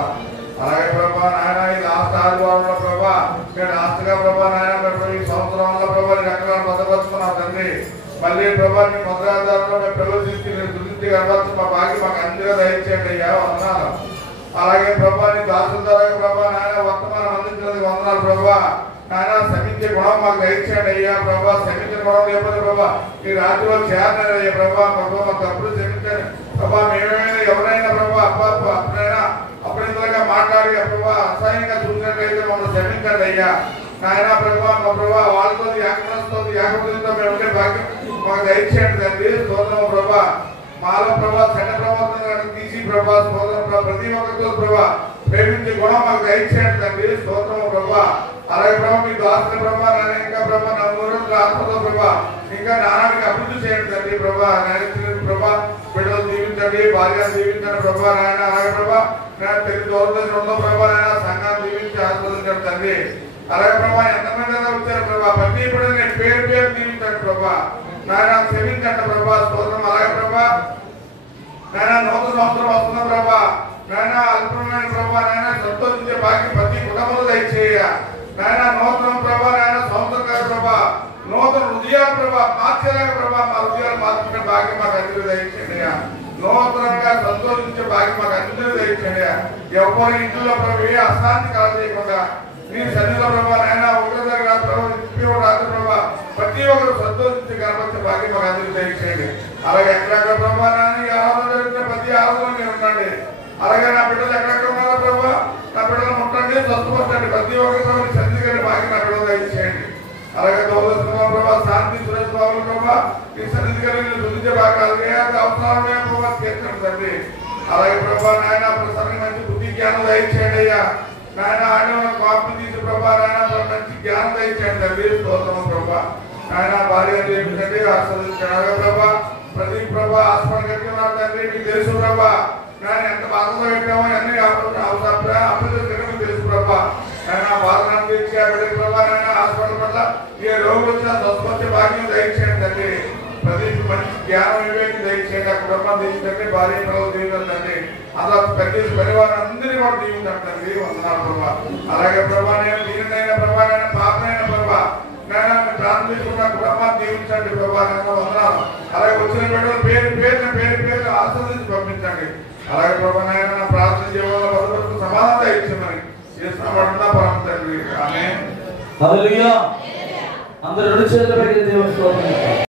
అలాగే ప్రభా నాయన ఈ లాస్ట్ ఆదివారంలో ప్రభా నేను లాస్ట్గా ప్రభా నాయన ఈ సంవత్సరంలో ప్రభా నీ రకాలను భద్రపరుచుకున్నావు తండ్రి మళ్ళీ ప్రభా నీ భద్రాధారంలో మేము ప్రవేశించి నేను దుర్తి కనబడుతు మా భాగ్యం మాకు అందరూ దయచేయండి అయ్యా వందనాలు అలాగే ప్రభా నీ దాసుల ద్వారా ప్రభా నాయన వర్తమానం అందించినందుకు వందనాలు ప్రభా నాయన శ్రమించే గుణం మాకు దయచేయండి అయ్యా ప్రభా శ్రమించే గుణం లేకపోతే ప్రభా ఈ రాత్రిలో చేరలేదు అయ్యా ప్రభా ప్రభా మాకు తప్పుడు శ్రమించండి ప్రభా మేమేమైనా ఎవరైనా ప్రభా అప్పుడైనా అప్పుడింతలుగా మాట్లాడి ప్రభా అసహ్యంగా చూసినట్లయితే మమ్మల్ని శ్రమించండి అయ్యా నాయన ప్రభా మా ప్రభా వాళ్ళతో ఏకమనసుతో ఏకమతితో మేము ఉండే భాగ్యం మాకు దయచేయండి తండ్రి స్తోత్రము ప్రభా మాలో ప్రభా చెడ్డ ప్రవర్తన తీసి ప్రభా స్తోత్రం ప్రతి ఒక్కరితో ప్రభా ప్రేమించే గుణం మాకు దయచేయండి తండ్రి స్తోత్రము ప్రభా అలాగే ప్రభా మీ దాసుల ప్రభా నేను ఇంకా ప్రభా నా మూడు ఆత్మతో ప్రభా ఇంకా నానానికి అభివృద్ధి చేయండి తండ్రి ప్రభా నేను ప్రభా బిడ్డలు దీవించండి భార్యను దీవించండి ప్రభా నాయన అలాగే ప్రభా నేను తెలుగు దూరదర్శనంలో ప్రభా నాయన సంఘాన్ని దీవించి ఆస్వాదించండి తండ్రి అలాగే ప్రభా ఎంతమంది వచ్చారు ప్రభా ప్రతి బిడ్డలు నేను పేరు దీవించండి ప్రభా నాయన క్షమించండి ప్రభా స్తోత్రం అలాగే ప్రభా నాయన నూతన సంవత్సరం వస్తున్న ప్రభా నాయన అల్పమైన ప్రభా నాయన సంతోషించే భాగ్యం ప్రతి కుటుంబంలో దయచేయ నాయన నూతనం ప్రభా నాయన సంవత్సరం ప్రభా నూతన హృదయాలు ప్రభా మార్చేలాగా ప్రభా మా హృదయాలు మార్చుకునే భాగ్యం మాకు అందరూ దయచేయండి నూతనంగా సంతోషించే భాగ్యం మాకు అందరూ దయచేయండి ఎవరి ఇంట్లో ప్రభు ఏ అశాంతి కలగజేయకుండా నీ సన్నిధిలో ప్రభా నాయన ఒకరి దగ్గర ప్రభావ రాత్రి ప్రభా ప్రతి ఒక్కరు సంతోషించి కనపరిచే భాగ్యం మాకు అందరూ దయచేయండి అలాగే ఎక్కడెక్కడ ప్రభా నాయన ఆరాధన జరిగిన ప్రతి ఆరాధన మీరు ఉండండి అలాగే నా బిడ్డలు ఎక్కడెక్కడ ఉన్నారో ప్రభా నా బిడ్డలు ముట్టండి స్వస్థపరచండి ప్రతి ఒక్కరి ప్రభావ సన్నిధి గారి భాగ్యం నా బిడ్డలు దయచేయండి అలాగే దౌలసింహ ప్రభా శాంతి సురేష్ బాబు ప్రభా ఈ సన్నిధి గారి రుచించే భాగాలు అవసరమే ప్రభావ తీర్చండి తండ్రి అలాగే ప్రభా నాయన ప్రసన్న మంచి బుద్ధి జ్ఞానం దయచేయండి అయ్యా నాయన ఆయన కాపీ తీసి ప్రభా నాయన మంచి జ్ఞానం దయచేయండి తండ్రి స్తోత్రం ప్రభా నాయన భార్య దేవించండి ఆస్వాదించండి ప్రభా ప్రతి ప్రభా హాస్పిటల్ కట్టి ఉన్నారు తండ్రి మీకు తెలుసు ప్రభా నేను ఎంత బాధతో పెట్టామో అన్ని అప్పుడు తెలుసు ప్రభా నాయన బాధను తీర్చి ఆ బిడ్డకి ప్రభా నాయన హాస్పిటల్ పట్ల ఏ రోగులు వచ్చినా స్వస్థపరిచే భాగ్యం దయచేయండి తండ్రి ప్రతి మంచి జ్ఞానం వివేకం దయచేయండి ఆ కుటుంబం దీవించండి భార్య పిల్లలు దీవించండి అలా ప్రతి పరివారం అందరినీ కూడా దీవించండి వందనాలు ప్రభా అలాగే ప్రభా నేను దీనినైనా ప్రభా నేను పాపనైనా ప్రభా నేను ప్రారంభించుకున్న కుటుంబాన్ని దీవించండి ప్రభా నేను వందనాలు అలాగే వచ్చిన బిడ్డలు పేరు ఆస్వాదించి పంపించండి అలాగే ప్రభా నాయన నా ప్రార్థన జీవనంలో భద్రతకు సమాధానం ఇచ్చిందని చేసిన పరమ తండ్రి ఆమేన్ హల్లెలూయా అందరూ రెండు చేతులు పెట్టి దేవుని